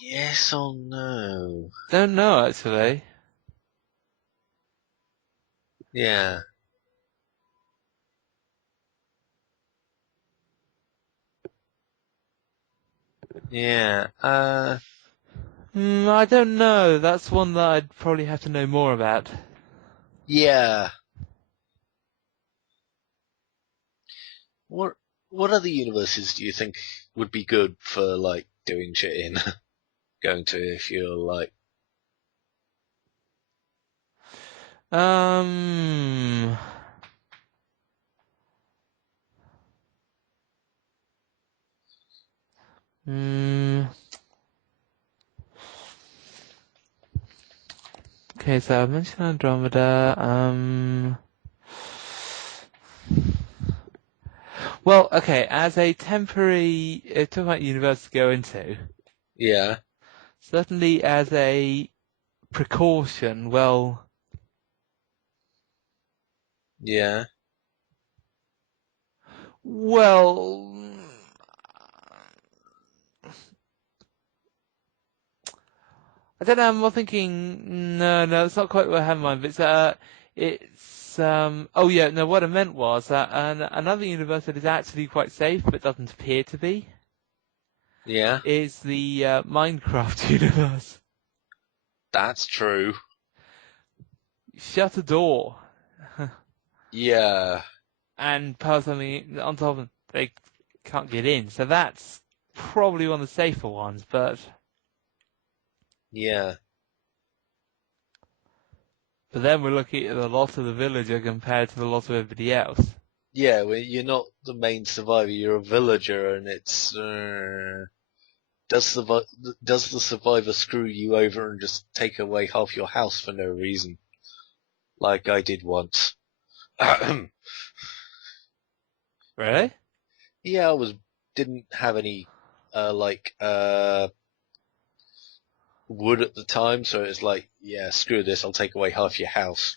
yes or no? Don't know actually. Yeah. Yeah. I don't know. That's one that I'd probably have to know more about. Yeah. What what other universes do you think would be good for like doing shit in? Going to if you're like Um. Hmm. Okay, so I mentioned Andromeda. Well, okay, as a temporary, talking about universe to go into, yeah, certainly as a precaution, well, yeah, well, I don't know, I'm more thinking, no, it's not quite what I have in mind, but oh yeah, no, what I meant was that another universe that is actually quite safe, but doesn't appear to be, yeah. is the Minecraft universe. That's true. Shut a door Yeah, and post something on top of them, they can't get in. So that's probably one of the safer ones, yeah, but then we're looking at the loss of the villager compared to the loss of everybody else. yeah. Well, you're not the main survivor. You're a villager, and it's does the survivor screw you over and just take away half your house for no reason, like I did once? Really? Yeah, didn't have any like wood at the time, so it's like, yeah, screw this, I'll take away half your house.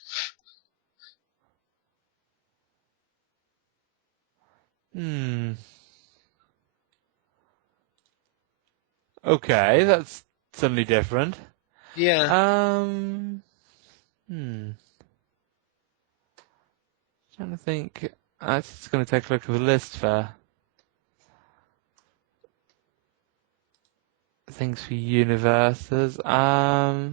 Hmm. Okay, that's suddenly different. Yeah, Um. Hmm. Trying to think. I'm just going to take a look at the list for things for universes. Uh,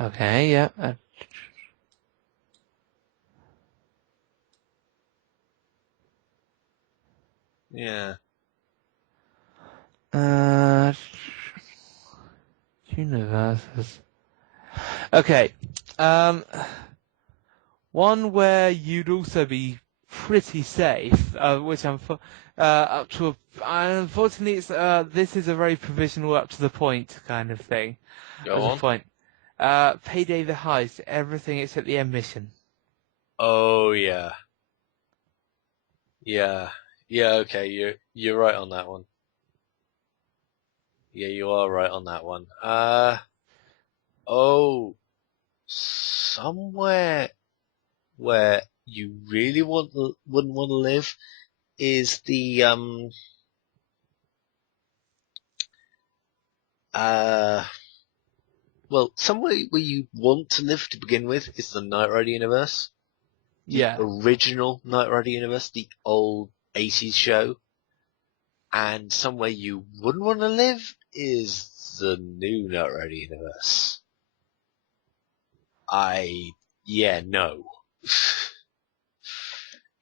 okay, yeah. yeah, Uh, universes. Okay. One where you'd also be pretty safe, which I'm up to. Unfortunately, this is a very provisional, up to the point kind of thing. go As a on. point. Payday the Heist, everything except the end mission. Oh yeah, yeah, yeah. Okay, you're right on that one. Yeah, you are right on that one. Oh, somewhere where you really wouldn't want to live is the Well, somewhere where you want to live to begin with is the Knight Rider universe. The Yeah. original Knight Rider universe, the old 80s show. And somewhere you wouldn't want to live is the new Knight Rider universe. No.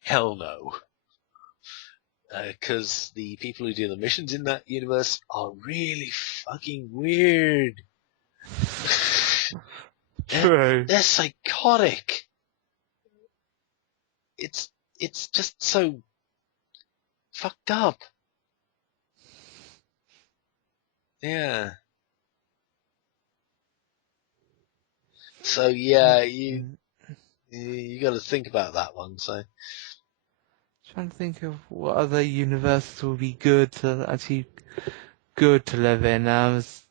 Hell no. Because the people who do the missions in that universe are really fucking weird. True. They're psychotic. It's just so fucked up. Yeah. So yeah, you got to think about that one. So Trying to think of what other universes would be good to live in. Because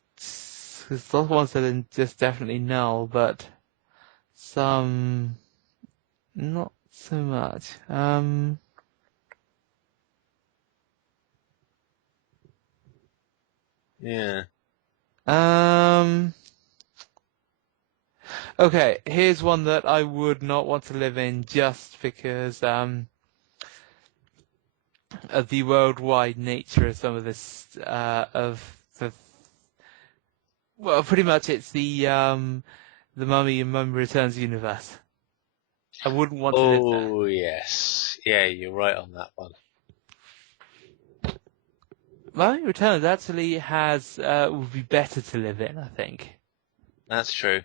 those ones that are just definitely null, but some not so much. yeah. Okay, here's one that I would not want to live in just because of the worldwide nature of some of this well, pretty much it's the Mummy and Mummy Returns universe. I wouldn't want to live there. Oh yes, yeah, you're right on that one. Mummy Returns actually would be better to live in, I think. That's true.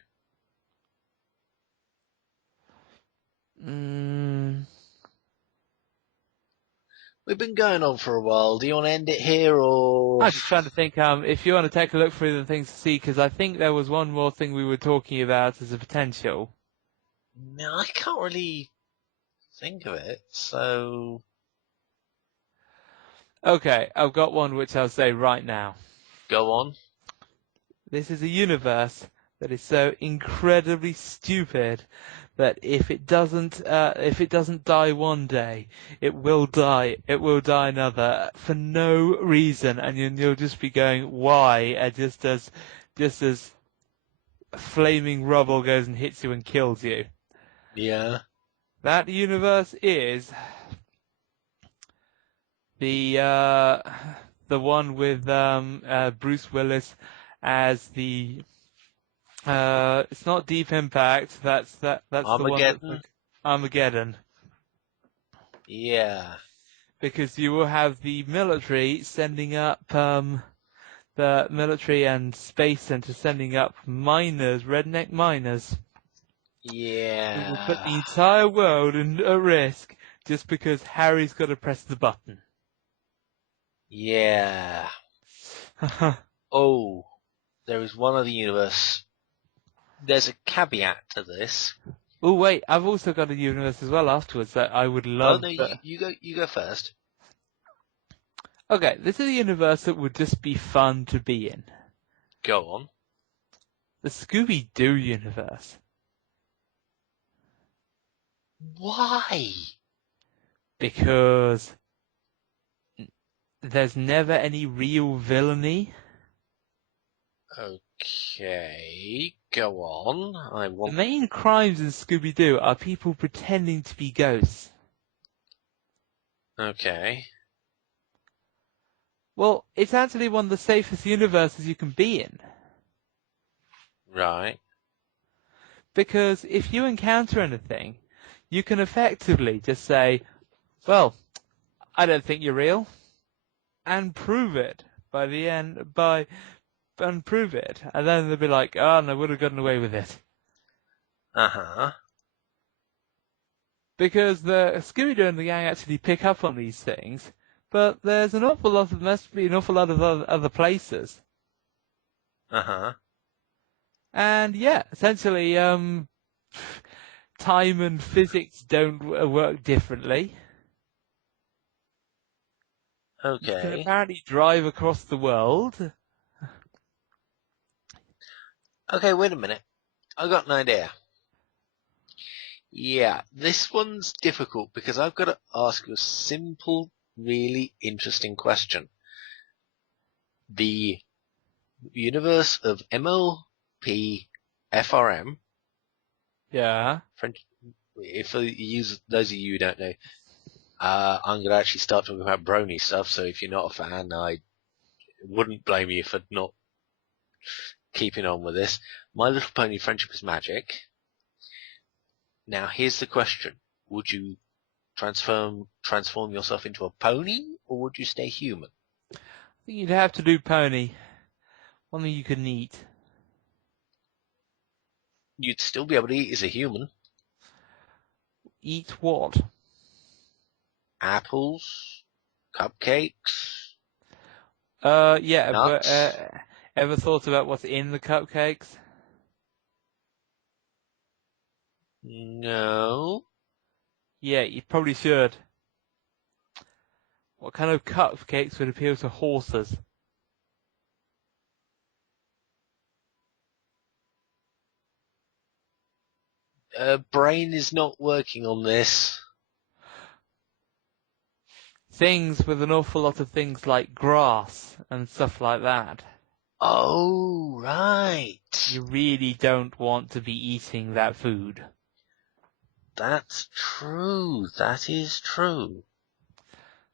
We've been going on for a while. Do you want to end it here, or? I'm just trying to think, if you want to take a look through the things to see, because I think there was one more thing we were talking about as a potential. No, I can't really think of it. So. Okay, I've got one which I'll say right now. Go on. This is a universe that is so incredibly stupid that if it doesn't die one day, it will die another for no reason, and you'll just be going, why? And just as flaming rubble goes and hits you and kills you. Yeah. That universe is the one with Bruce Willis as the it's not Deep Impact. That's Armageddon? the one that's like Armageddon. Yeah. Because you will have the military sending up the military and space center sending up miners, redneck miners. Yeah. Who will put the entire world at risk just because Harry's got to press the button. Yeah. Oh, there is one other universe. There's a caveat to this. Oh wait, I've also got a universe as well afterwards that I would love. Oh no, you go first. Okay, this is a universe that would just be fun to be in. Go on. The Scooby-Doo universe. Why? Because there's never any real villainy. Okay, go on. The main crimes in Scooby-Doo are people pretending to be ghosts. Okay. Well, it's actually one of the safest universes you can be in. Right. Because if you encounter anything, you can effectively just say, well, I don't think you're real, and prove it by the end, and prove it. And then they'll be like, oh, no, would have gotten away with it. Uh-huh. Because the Scooby-Doo and the gang actually pick up on these things, but there's must be an awful lot of other places. Uh-huh. And yeah, essentially, time and physics don't work differently. Okay. You can apparently drive across the world. Okay, wait a minute. I got an idea. Yeah, this one's difficult because I've got to ask you a simple, really interesting question. The universe of MLP-FRM. Yeah. French. If you use those of you who don't know, I'm going to actually start talking about brony stuff. So if you're not a fan, I wouldn't blame you for not keeping on with this. My Little Pony: Friendship is Magic. Now here's the question: would you transform yourself into a pony, or would you stay human? I think you'd have to do pony. One that you can eat. You'd still be able to eat as a human. Eat what? Apples, cupcakes, Yeah, nuts. but ever thought about what's in the cupcakes? No. Yeah, you probably should. What kind of cupcakes would appeal to horses? Brain is not working on this. Things with an awful lot of things like grass and stuff like that. Oh, right. You really don't want to be eating that food. That's true. That is true.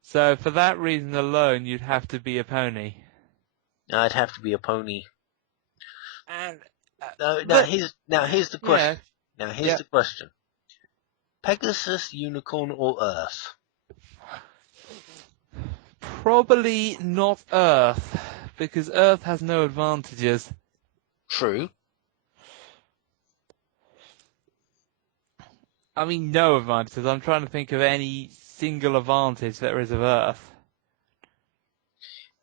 So for that reason alone, you'd have to be a pony. I'd have to be a pony. And Now here's the question. Yeah. Now here's the question. Pegasus, unicorn, or Earth? Probably not Earth, because Earth has no advantages. True. I mean, no advantages. I'm trying to think of any single advantage there is of Earth.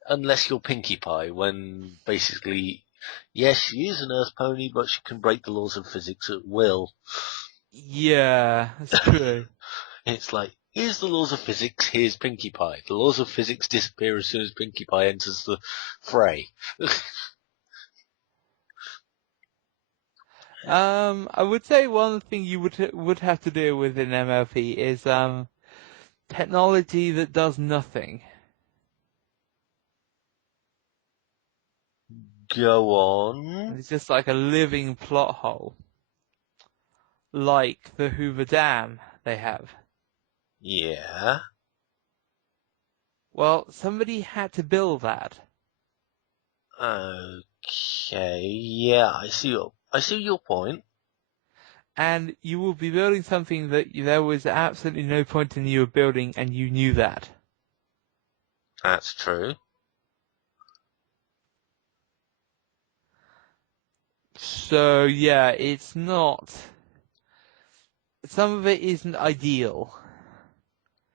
Unless you're Pinkie Pie, when basically, yes, she is an Earth pony, but she can break the laws of physics at will. Yeah, that's true. It's like, here's the laws of physics, here's Pinkie Pie. The laws of physics disappear as soon as Pinkie Pie enters the fray. I would say one thing you would have to deal with in MLP is technology that does nothing. Go on. It's just like a living plot hole, like the Hoover Dam they have. Yeah. Well, somebody had to build that. Okay. Yeah, I see your point. And you will be building something that there was absolutely no point in you building, and you knew that. That's true. So yeah, it's not. Some of it isn't ideal.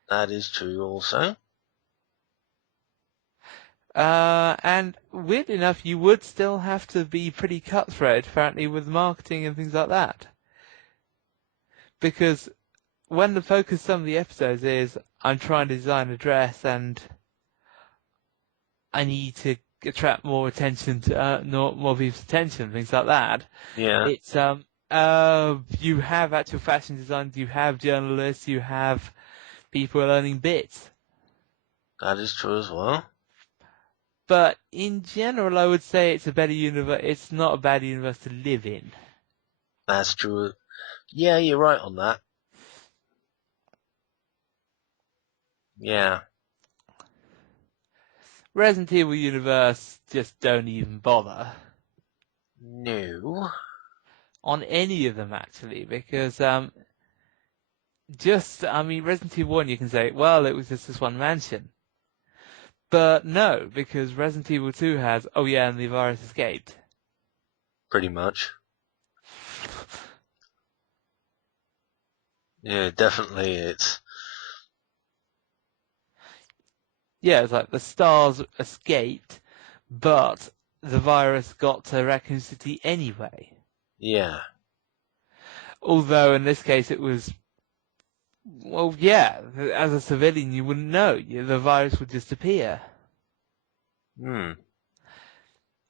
That is true also. And weird enough, you would still have to be pretty cutthroat, apparently, with marketing and things like that. Because when the focus of some of the episodes is, I'm trying to design a dress and I need to attract more attention to, more people's attention, things like that. Yeah. It's, you have actual fashion designers, you have journalists, you have people learning bits. That is true as well. But in general, I would say it's a better universe. It's not a bad universe to live in. That's true. Yeah, you're right on that. Yeah. Resident Evil universe, just don't even bother. No. On any of them, actually, because, Resident Evil 1, you can say, well, it was just this one mansion. But no, because Resident Evil 2 has, oh yeah, and the virus escaped. Pretty much. Yeah, definitely it's... Yeah, it's like the stars escaped, but the virus got to Raccoon City anyway. Yeah. Although in this case it was, well, yeah, as a civilian you wouldn't know. The virus would disappear. Hmm.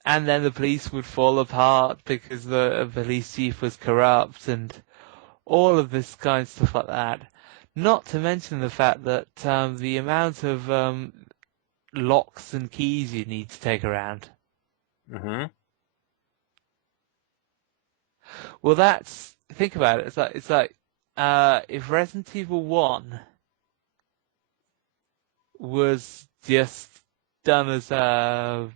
And then the police would fall apart because the police chief was corrupt and all of this kind of stuff like that. Not to mention the fact that the amount of locks and keys you need to take around. Mm-hmm. Well, think about it. It's like if Resident Evil 1 was just done as a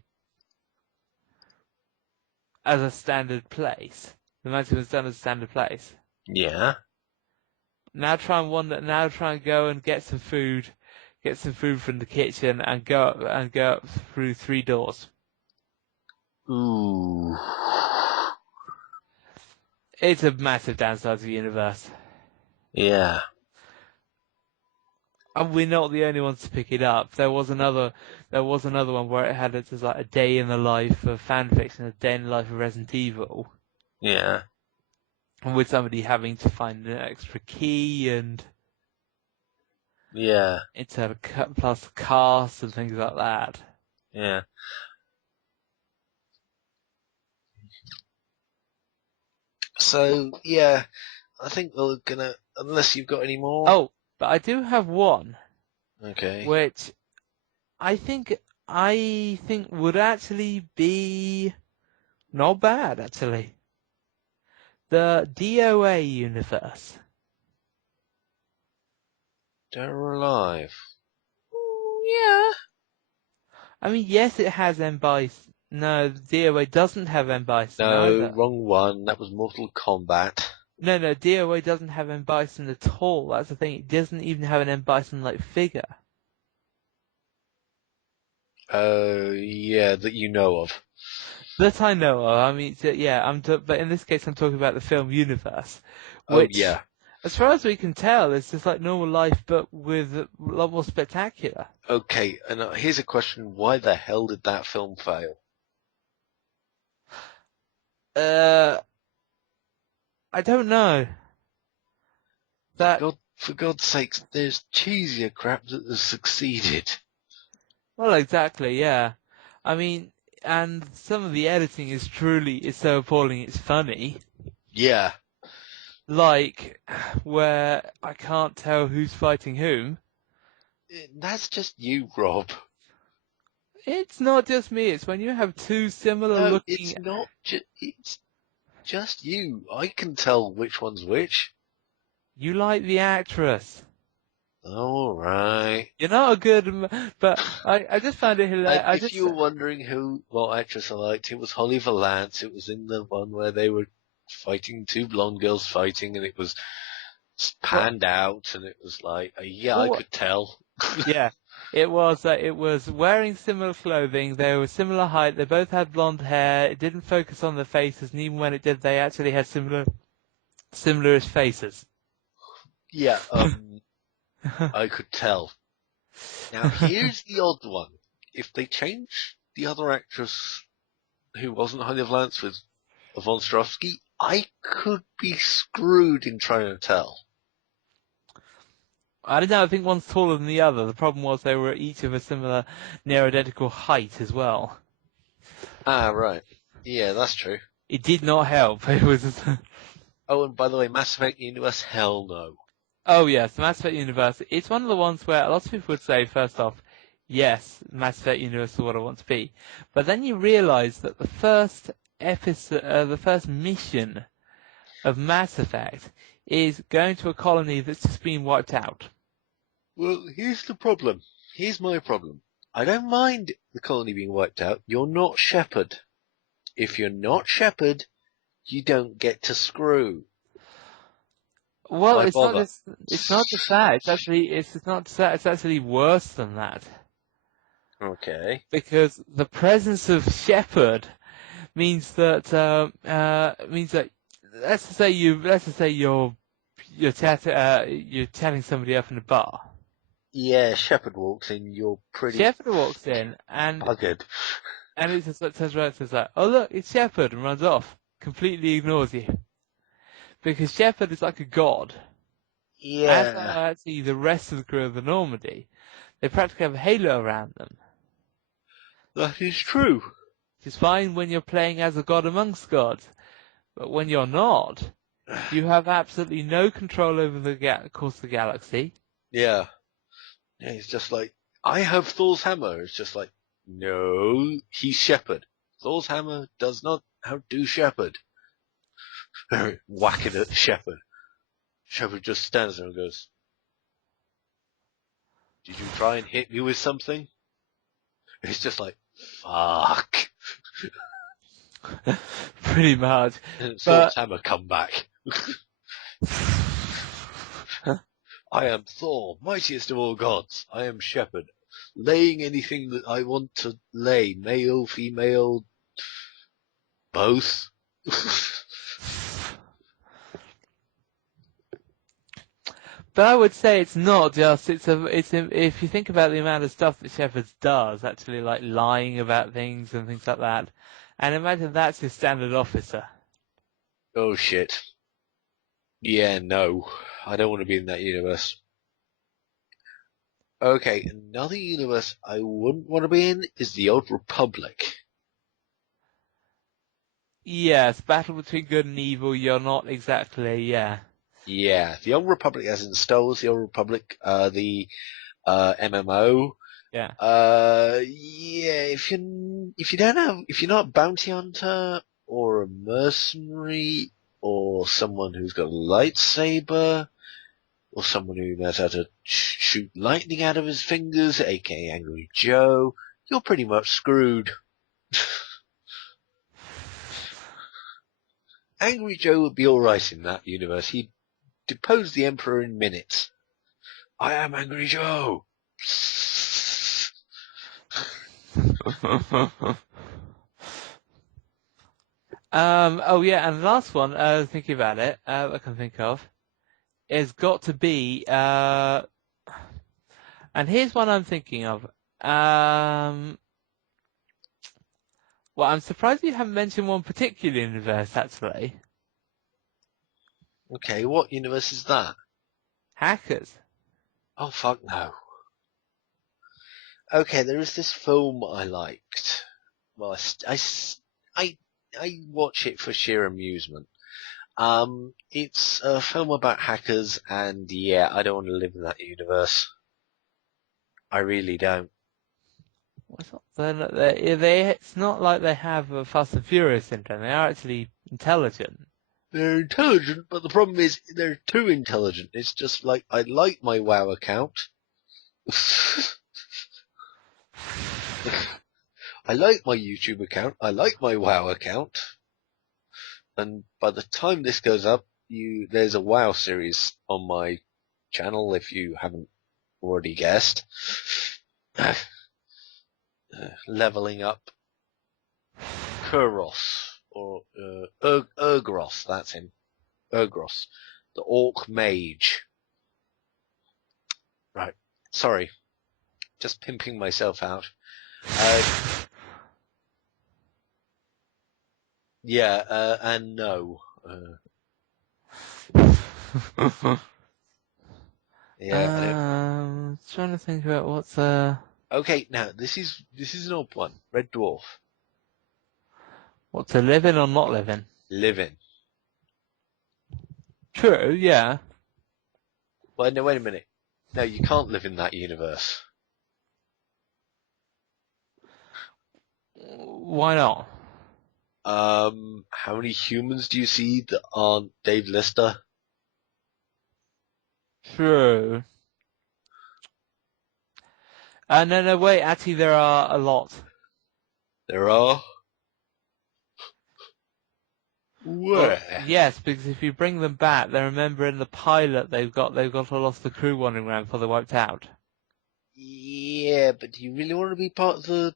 standard place. The Mansion was done as a standard place. Yeah. Now try and go and get some food from the kitchen and go up through 3 doors. Ooh. It's a massive downside to the universe. Yeah. And we're not the only ones to pick it up. There was another one where it had it as like a day in the life of fanfiction, a day in the life of Resident Evil. Yeah. And with somebody having to find an extra key and Yeah. insert plus cast and things like that. Yeah. So, yeah, I think we're gonna, unless you've got any more. Oh, but I do have one, Okay. which I think would actually be not bad, actually. The DOA universe. Dead or Alive. Yeah. I mean, yes, it has M. Bison. No, the DOA doesn't have M. Bison No, either. wrong one. That was Mortal Kombat. No, DOA doesn't have M. Bison at all. That's the thing. It doesn't even have an M. Bison-like figure. Oh, yeah, that you know of. That I know of. I mean, yeah, but in this case, I'm talking about the film universe, Oh, which, yeah. as far as we can tell, is just like normal life, but with a lot more spectacular. Okay, and here's a question. Why the hell did that film fail? I don't know. For God's sakes, there's cheesier crap that has succeeded. Well, exactly, yeah. I mean, and some of the editing is so appalling it's funny. Yeah. Like, where I can't tell who's fighting whom. That's just you, Rob. It's not just me, it's when you have two similar looking... it's not it's just you. I can tell which one's which. You like the actress. Alright. You're not a good... But I just found it hilarious. If you were wondering what actress I liked, it was Holly Valance. It was in the one where they were fighting, two blonde girls fighting, and it was panned out, and it was like, I could tell. Yeah, it was wearing similar clothing, they were similar height, they both had blonde hair, it didn't focus on their faces, and even when it did, they actually had similar-ish faces. Yeah, I could tell. Now, here's the odd one. If they changed the other actress who wasn't Holly Valance with Yvonne Strahovski, I could be screwed in trying to tell. I don't know, I think one's taller than the other. The problem was they were each of a similar, near identical height as well. Ah, right. Yeah, that's true. It did not help. It was... Oh, and by the way, Mass Effect Universe, hell no. Oh yes, Mass Effect Universe. It's one of the ones where a lot of people would say, first off, yes, Mass Effect Universe is what I want to be. But then you realise that the first mission of Mass Effect is going to a colony that's just been wiped out. Well, here's the problem. Here's my problem. I don't mind the colony being wiped out. You're not Shepard. If you're not Shepard, you don't get to screw. Well, it's not just that. It's actually worse than that. Okay. Because the presence of Shepard means that let's just say you're chatting somebody up in a bar. Yeah, Shepard walks in. You're pretty. Shepard walks in and buggered. And it just turns around and says like, "Oh look, it's Shepard," and runs off. Completely ignores you. Because Shepard is like a god. Yeah. As are actually the rest of the crew of the Normandy. They practically have a halo around them. That is true. It's fine when you're playing as a god amongst gods. But when you're not, you have absolutely no control over the course of the galaxy. Yeah. Yeah, he's just like, I have Thor's hammer. It's just like, no, he's Shepard. Thor's hammer does not outdo Shepard. Whacking at Shepard. Shepard just stands there and goes, "Did you try and hit me with something?" It's just like, fuck. Pretty much. Thor's hammer come back. I am Thor, mightiest of all gods. I am Shepard, laying anything that I want to lay, male, female, both. But I would say it's not just, if you think about the amount of stuff that Shepard does, actually like lying about things and things like that, and imagine that's his standard officer. Oh shit. Yeah, no. I don't want to be in that universe. Okay, another universe I wouldn't want to be in is the Old Republic. Yes, battle between good and evil, you're not exactly, yeah. Yeah, the Old Republic as in Star Wars, the Old Republic, the MMO. Yeah. Yeah, if you're not a bounty hunter or a mercenary or someone who's got a lightsaber or someone who knows how to shoot lightning out of his fingers, aka Angry Joe, you're pretty much screwed. Angry Joe would be alright in that universe. He'd depose the Emperor in minutes. I am Angry Joe! Oh yeah, and the last one, thinking about it, I can think of, is got to be, and here's one I'm thinking of. Well, I'm surprised you haven't mentioned one particular universe, actually. Okay, what universe is that? Hackers. Oh fuck no. Okay, there is this film I liked. Well, I watch it for sheer amusement. It's a film about hackers, and yeah, I don't want to live in that universe. I really don't. It's not like they have a Fast and Furious syndrome. They are actually intelligent. They're intelligent, but the problem is they're too intelligent. It's just like, I like my WoW account. I like my YouTube account. I like my WoW account. And by the time this goes up, there's a WoW series on my channel, if you haven't already guessed. Leveling up Kuros, or Urgros, that's him. Urgros, the Orc Mage. Right, sorry. Just pimping myself out. And no. Trying to think about what's Okay, now this is an odd one. Red Dwarf. what's a living or not living? Living. True, yeah. Well, no, wait a minute. No, you can't live in that universe. Why not? How many humans do you see that aren't Dave Lister? True. No, wait, actually there are a lot. There are? Where? Well, yes, because if you bring them back, they remember in the pilot they've got a lot of the crew wandering around before they're wiped out. Yeah, but do you really want to be part of the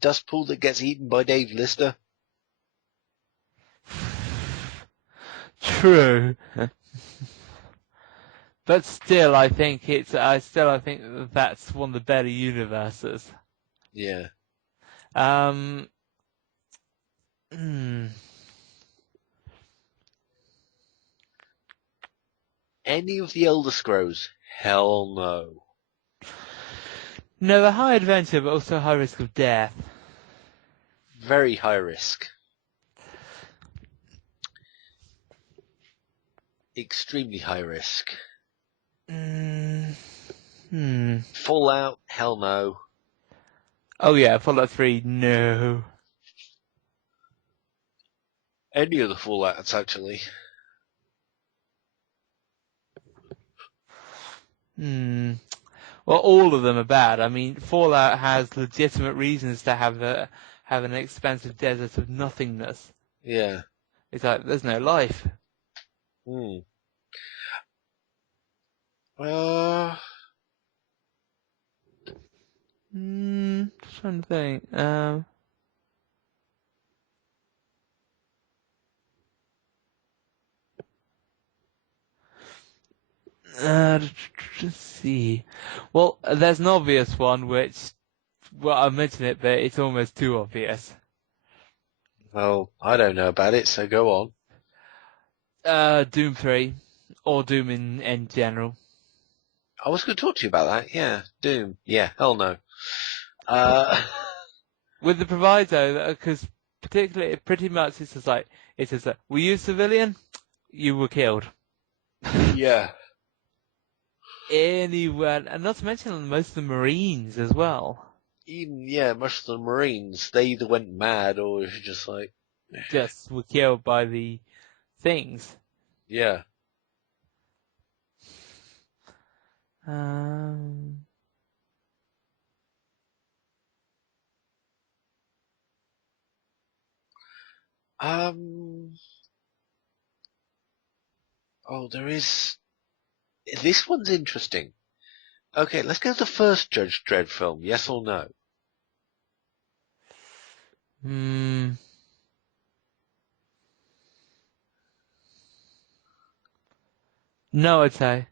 dust pool that gets eaten by Dave Lister? True. But still, I think that's one of the better universes. Yeah. Any of the Elder Scrolls? Hell no. No, a high adventure, but also high risk of death. Very high risk. Extremely high risk. Fallout? Hell no. Oh yeah, Fallout 3, no. any of the Fallouts, actually. Well, all of them are bad. I mean, Fallout has legitimate reasons to have an expansive desert of nothingness. Yeah. It's like there's no life. Hmm. Uh, Just trying to think. Let's see. Well, there's an obvious one which, well, I mentioned it, but it's almost too obvious. well, I don't know about it, so go on. Doom 3, or Doom in general. I was going to talk to you about that. Yeah, Doom. Yeah, hell no. Uh, With the proviso that, because particularly, pretty much it's just like, were you a civilian? You were killed. yeah. Anywhere, and not to mention most of the Marines as well. Even, yeah, most of the Marines, they either went mad or was just like, Just were killed by the things. yeah. Um, oh, there is, this one's interesting. Okay, let's go to the first Judge Dredd film, yes or no? No, I'd say.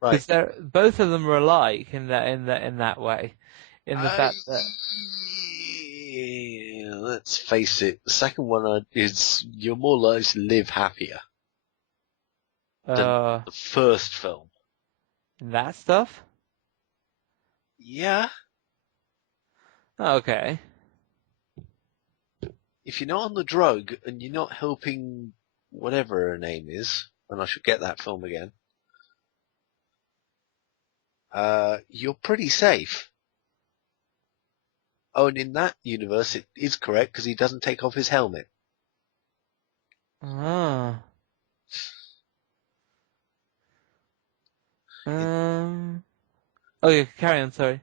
Right. Because both of them are alike in that way. In the fact that, let's face it, the second one is, you're more likely to live happier than the first film. that stuff? Yeah. Okay. If you're not on the drug and you're not helping whatever her name is, and I should get that film again, you're pretty safe. Oh, and in that universe it is correct because he doesn't take off his helmet. Ah. Okay, carry on, sorry.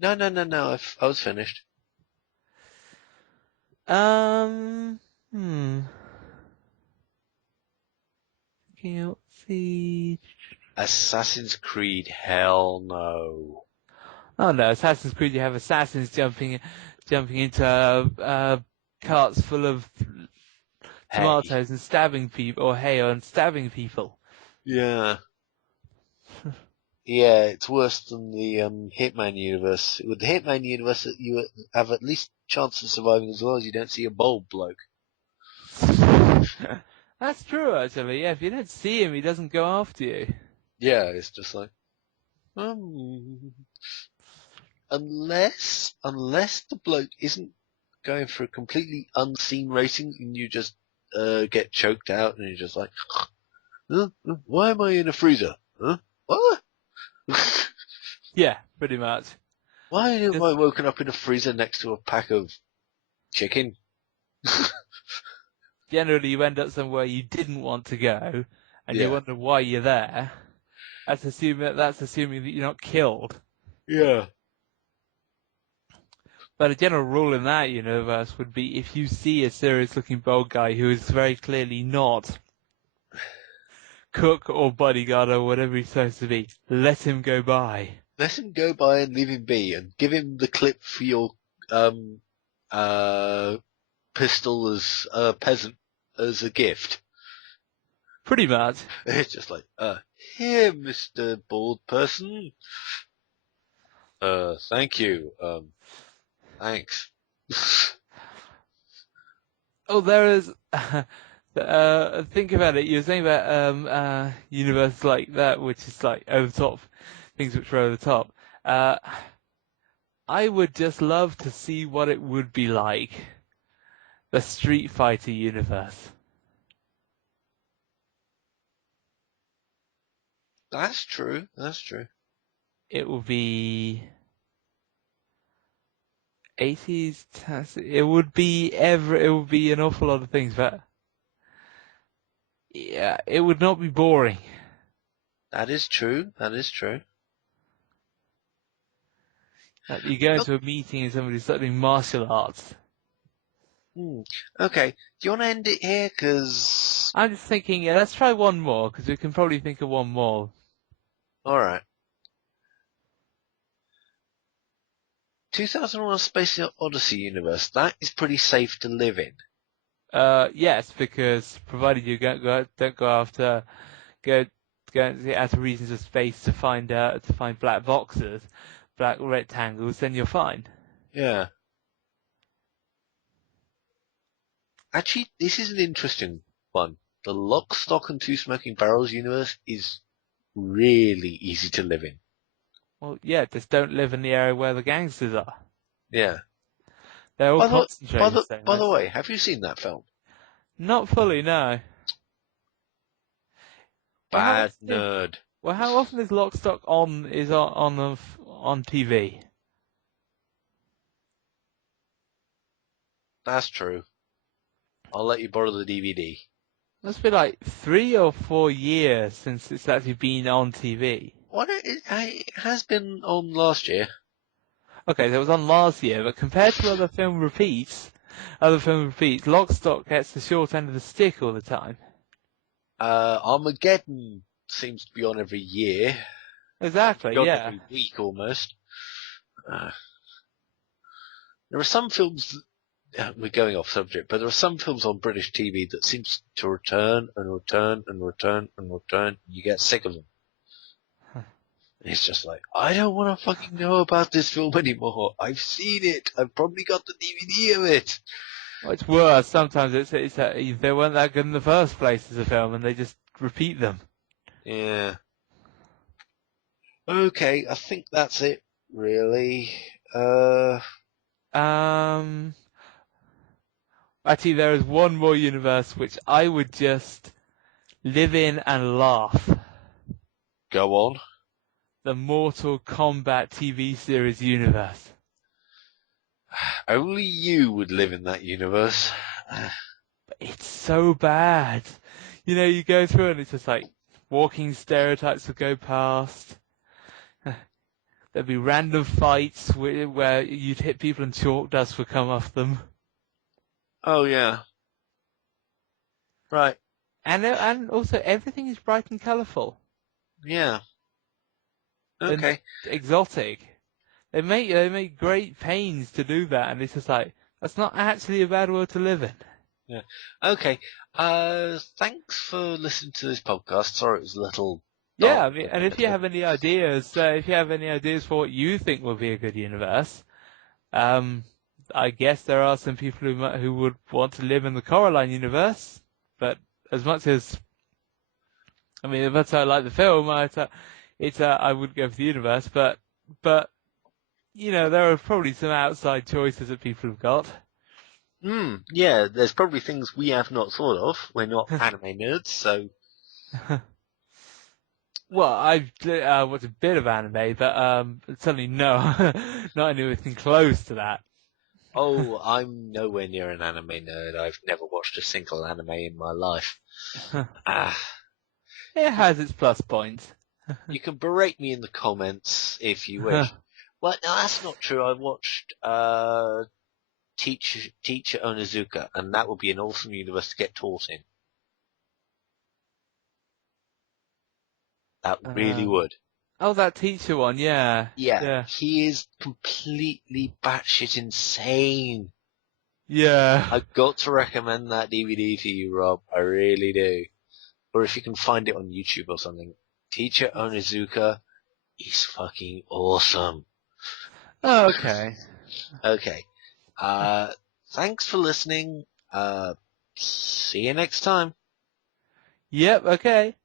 No, I was finished. Can't see. Assassin's Creed, hell no. Oh no, Assassin's Creed, you have assassins jumping into carts full of tomatoes and stabbing people, or hay and stabbing people. Yeah. Yeah, it's worse than the Hitman universe. With the Hitman universe, you have at least chance of surviving as well as you don't see a bald bloke. That's true, actually. Yeah, if you don't see him, he doesn't go after you. Yeah, it's just like, unless the bloke isn't going for a completely unseen racing and you just get choked out and you're just like, huh? Why am I in a freezer? Huh? What? Yeah, pretty much. Why have I woken up in a freezer next to a pack of chicken? Generally, you end up somewhere you didn't want to go, and Yeah. you wonder why you're there. That's assuming that you're not killed. Yeah. But a general rule in that universe would be if you see a serious-looking bald guy who is very clearly not cook or bodyguard or whatever he's supposed to be, let him go by. Let him go by and leave him be, and give him the clip for your pistol as a peasant as a gift. Pretty much. It's just like, here, Mr. Bald Person. Thank you. Thanks. Oh, there is. Think about it. You're saying about universes like that, which is like over the top, things which are over the top. I would just love to see what it would be like, the Street Fighter universe. That's true. That's true. It would be 80s. It would be an awful lot of things, but yeah, it would not be boring. That is true. That is true. Like, you go into a meeting and somebody's studying martial arts. Okay. Do you want to end it here? 'Cause I'm just thinking, yeah, let's try one more, because we can probably think of one more. all right. 2001: Space Odyssey universe. That is pretty safe to live in. Yes, because provided you don't go after go out of regions of space to find black boxes, black rectangles, then you're fine. Yeah. Actually, this is an interesting one. The Lock, Stock and Two Smoking Barrels universe is really easy to live in. Well, yeah, just don't live in the area where the gangsters are. Yeah. They're all By concentrated so by the much. way, have you seen that film? Not fully, no. Bad nerd. Well, how often is Lock, Stock on TV? That's true. I'll let you borrow the DVD. Must be like 3 or 4 years since it's actually been on TV. What it has been on last year. Okay, so it was on last year, but compared to other film repeats, Lock, Stock gets the short end of the stick all the time. Armageddon seems to be on every year. Exactly, On yeah. every week almost. There are some films, we're going off subject, but there are some films on British TV that seems to return and return and return and return. You get sick of them. It's just like, I don't want to fucking know about this film anymore. I've seen it. I've probably got the DVD of it. Well, it's worse. Sometimes it's they weren't that good in the first place as a film, and they just repeat them. Yeah. Okay, I think that's it, really. Actually, there is one more universe which I would just live in and laugh. Go on. The Mortal Kombat TV series universe. Only you would live in that universe. But it's so bad. You know, you go through and it's just like walking stereotypes will go past. There'd be random fights where you'd hit people and chalk dust would come off them. Oh, yeah. Right. And also everything is bright and colourful. Yeah. Okay. And exotic. They make great pains to do that, and it's just like, that's not actually a bad world to live in. Yeah. Okay. Thanks for listening to this podcast. Sorry it was a little... Yeah, I mean, and if you have any ideas, for what you think would be a good universe, I guess there are some people who would want to live in the Coraline universe, but as much as I like the film, I would go for the universe, but you know, there are probably some outside choices that people have got. Yeah, there's probably things we have not thought of. We're not anime nerds, so... Well, I've watched a bit of anime, but certainly no, not anything close to that. Oh, I'm nowhere near an anime nerd. I've never watched a single anime in my life. It has its plus points. You can berate me in the comments if you wish. Well, no, that's not true. I watched Teacher Onizuka, and that would be an awesome universe to get taught in. That really would. Oh, that teacher one, yeah. Yeah. He is completely batshit insane. Yeah. I've got to recommend that DVD to you, Rob. I really do. Or if you can find it on YouTube or something. Teacher Onizuka is fucking awesome. Oh, okay. Okay. Thanks for listening. See you next time. Yep, okay.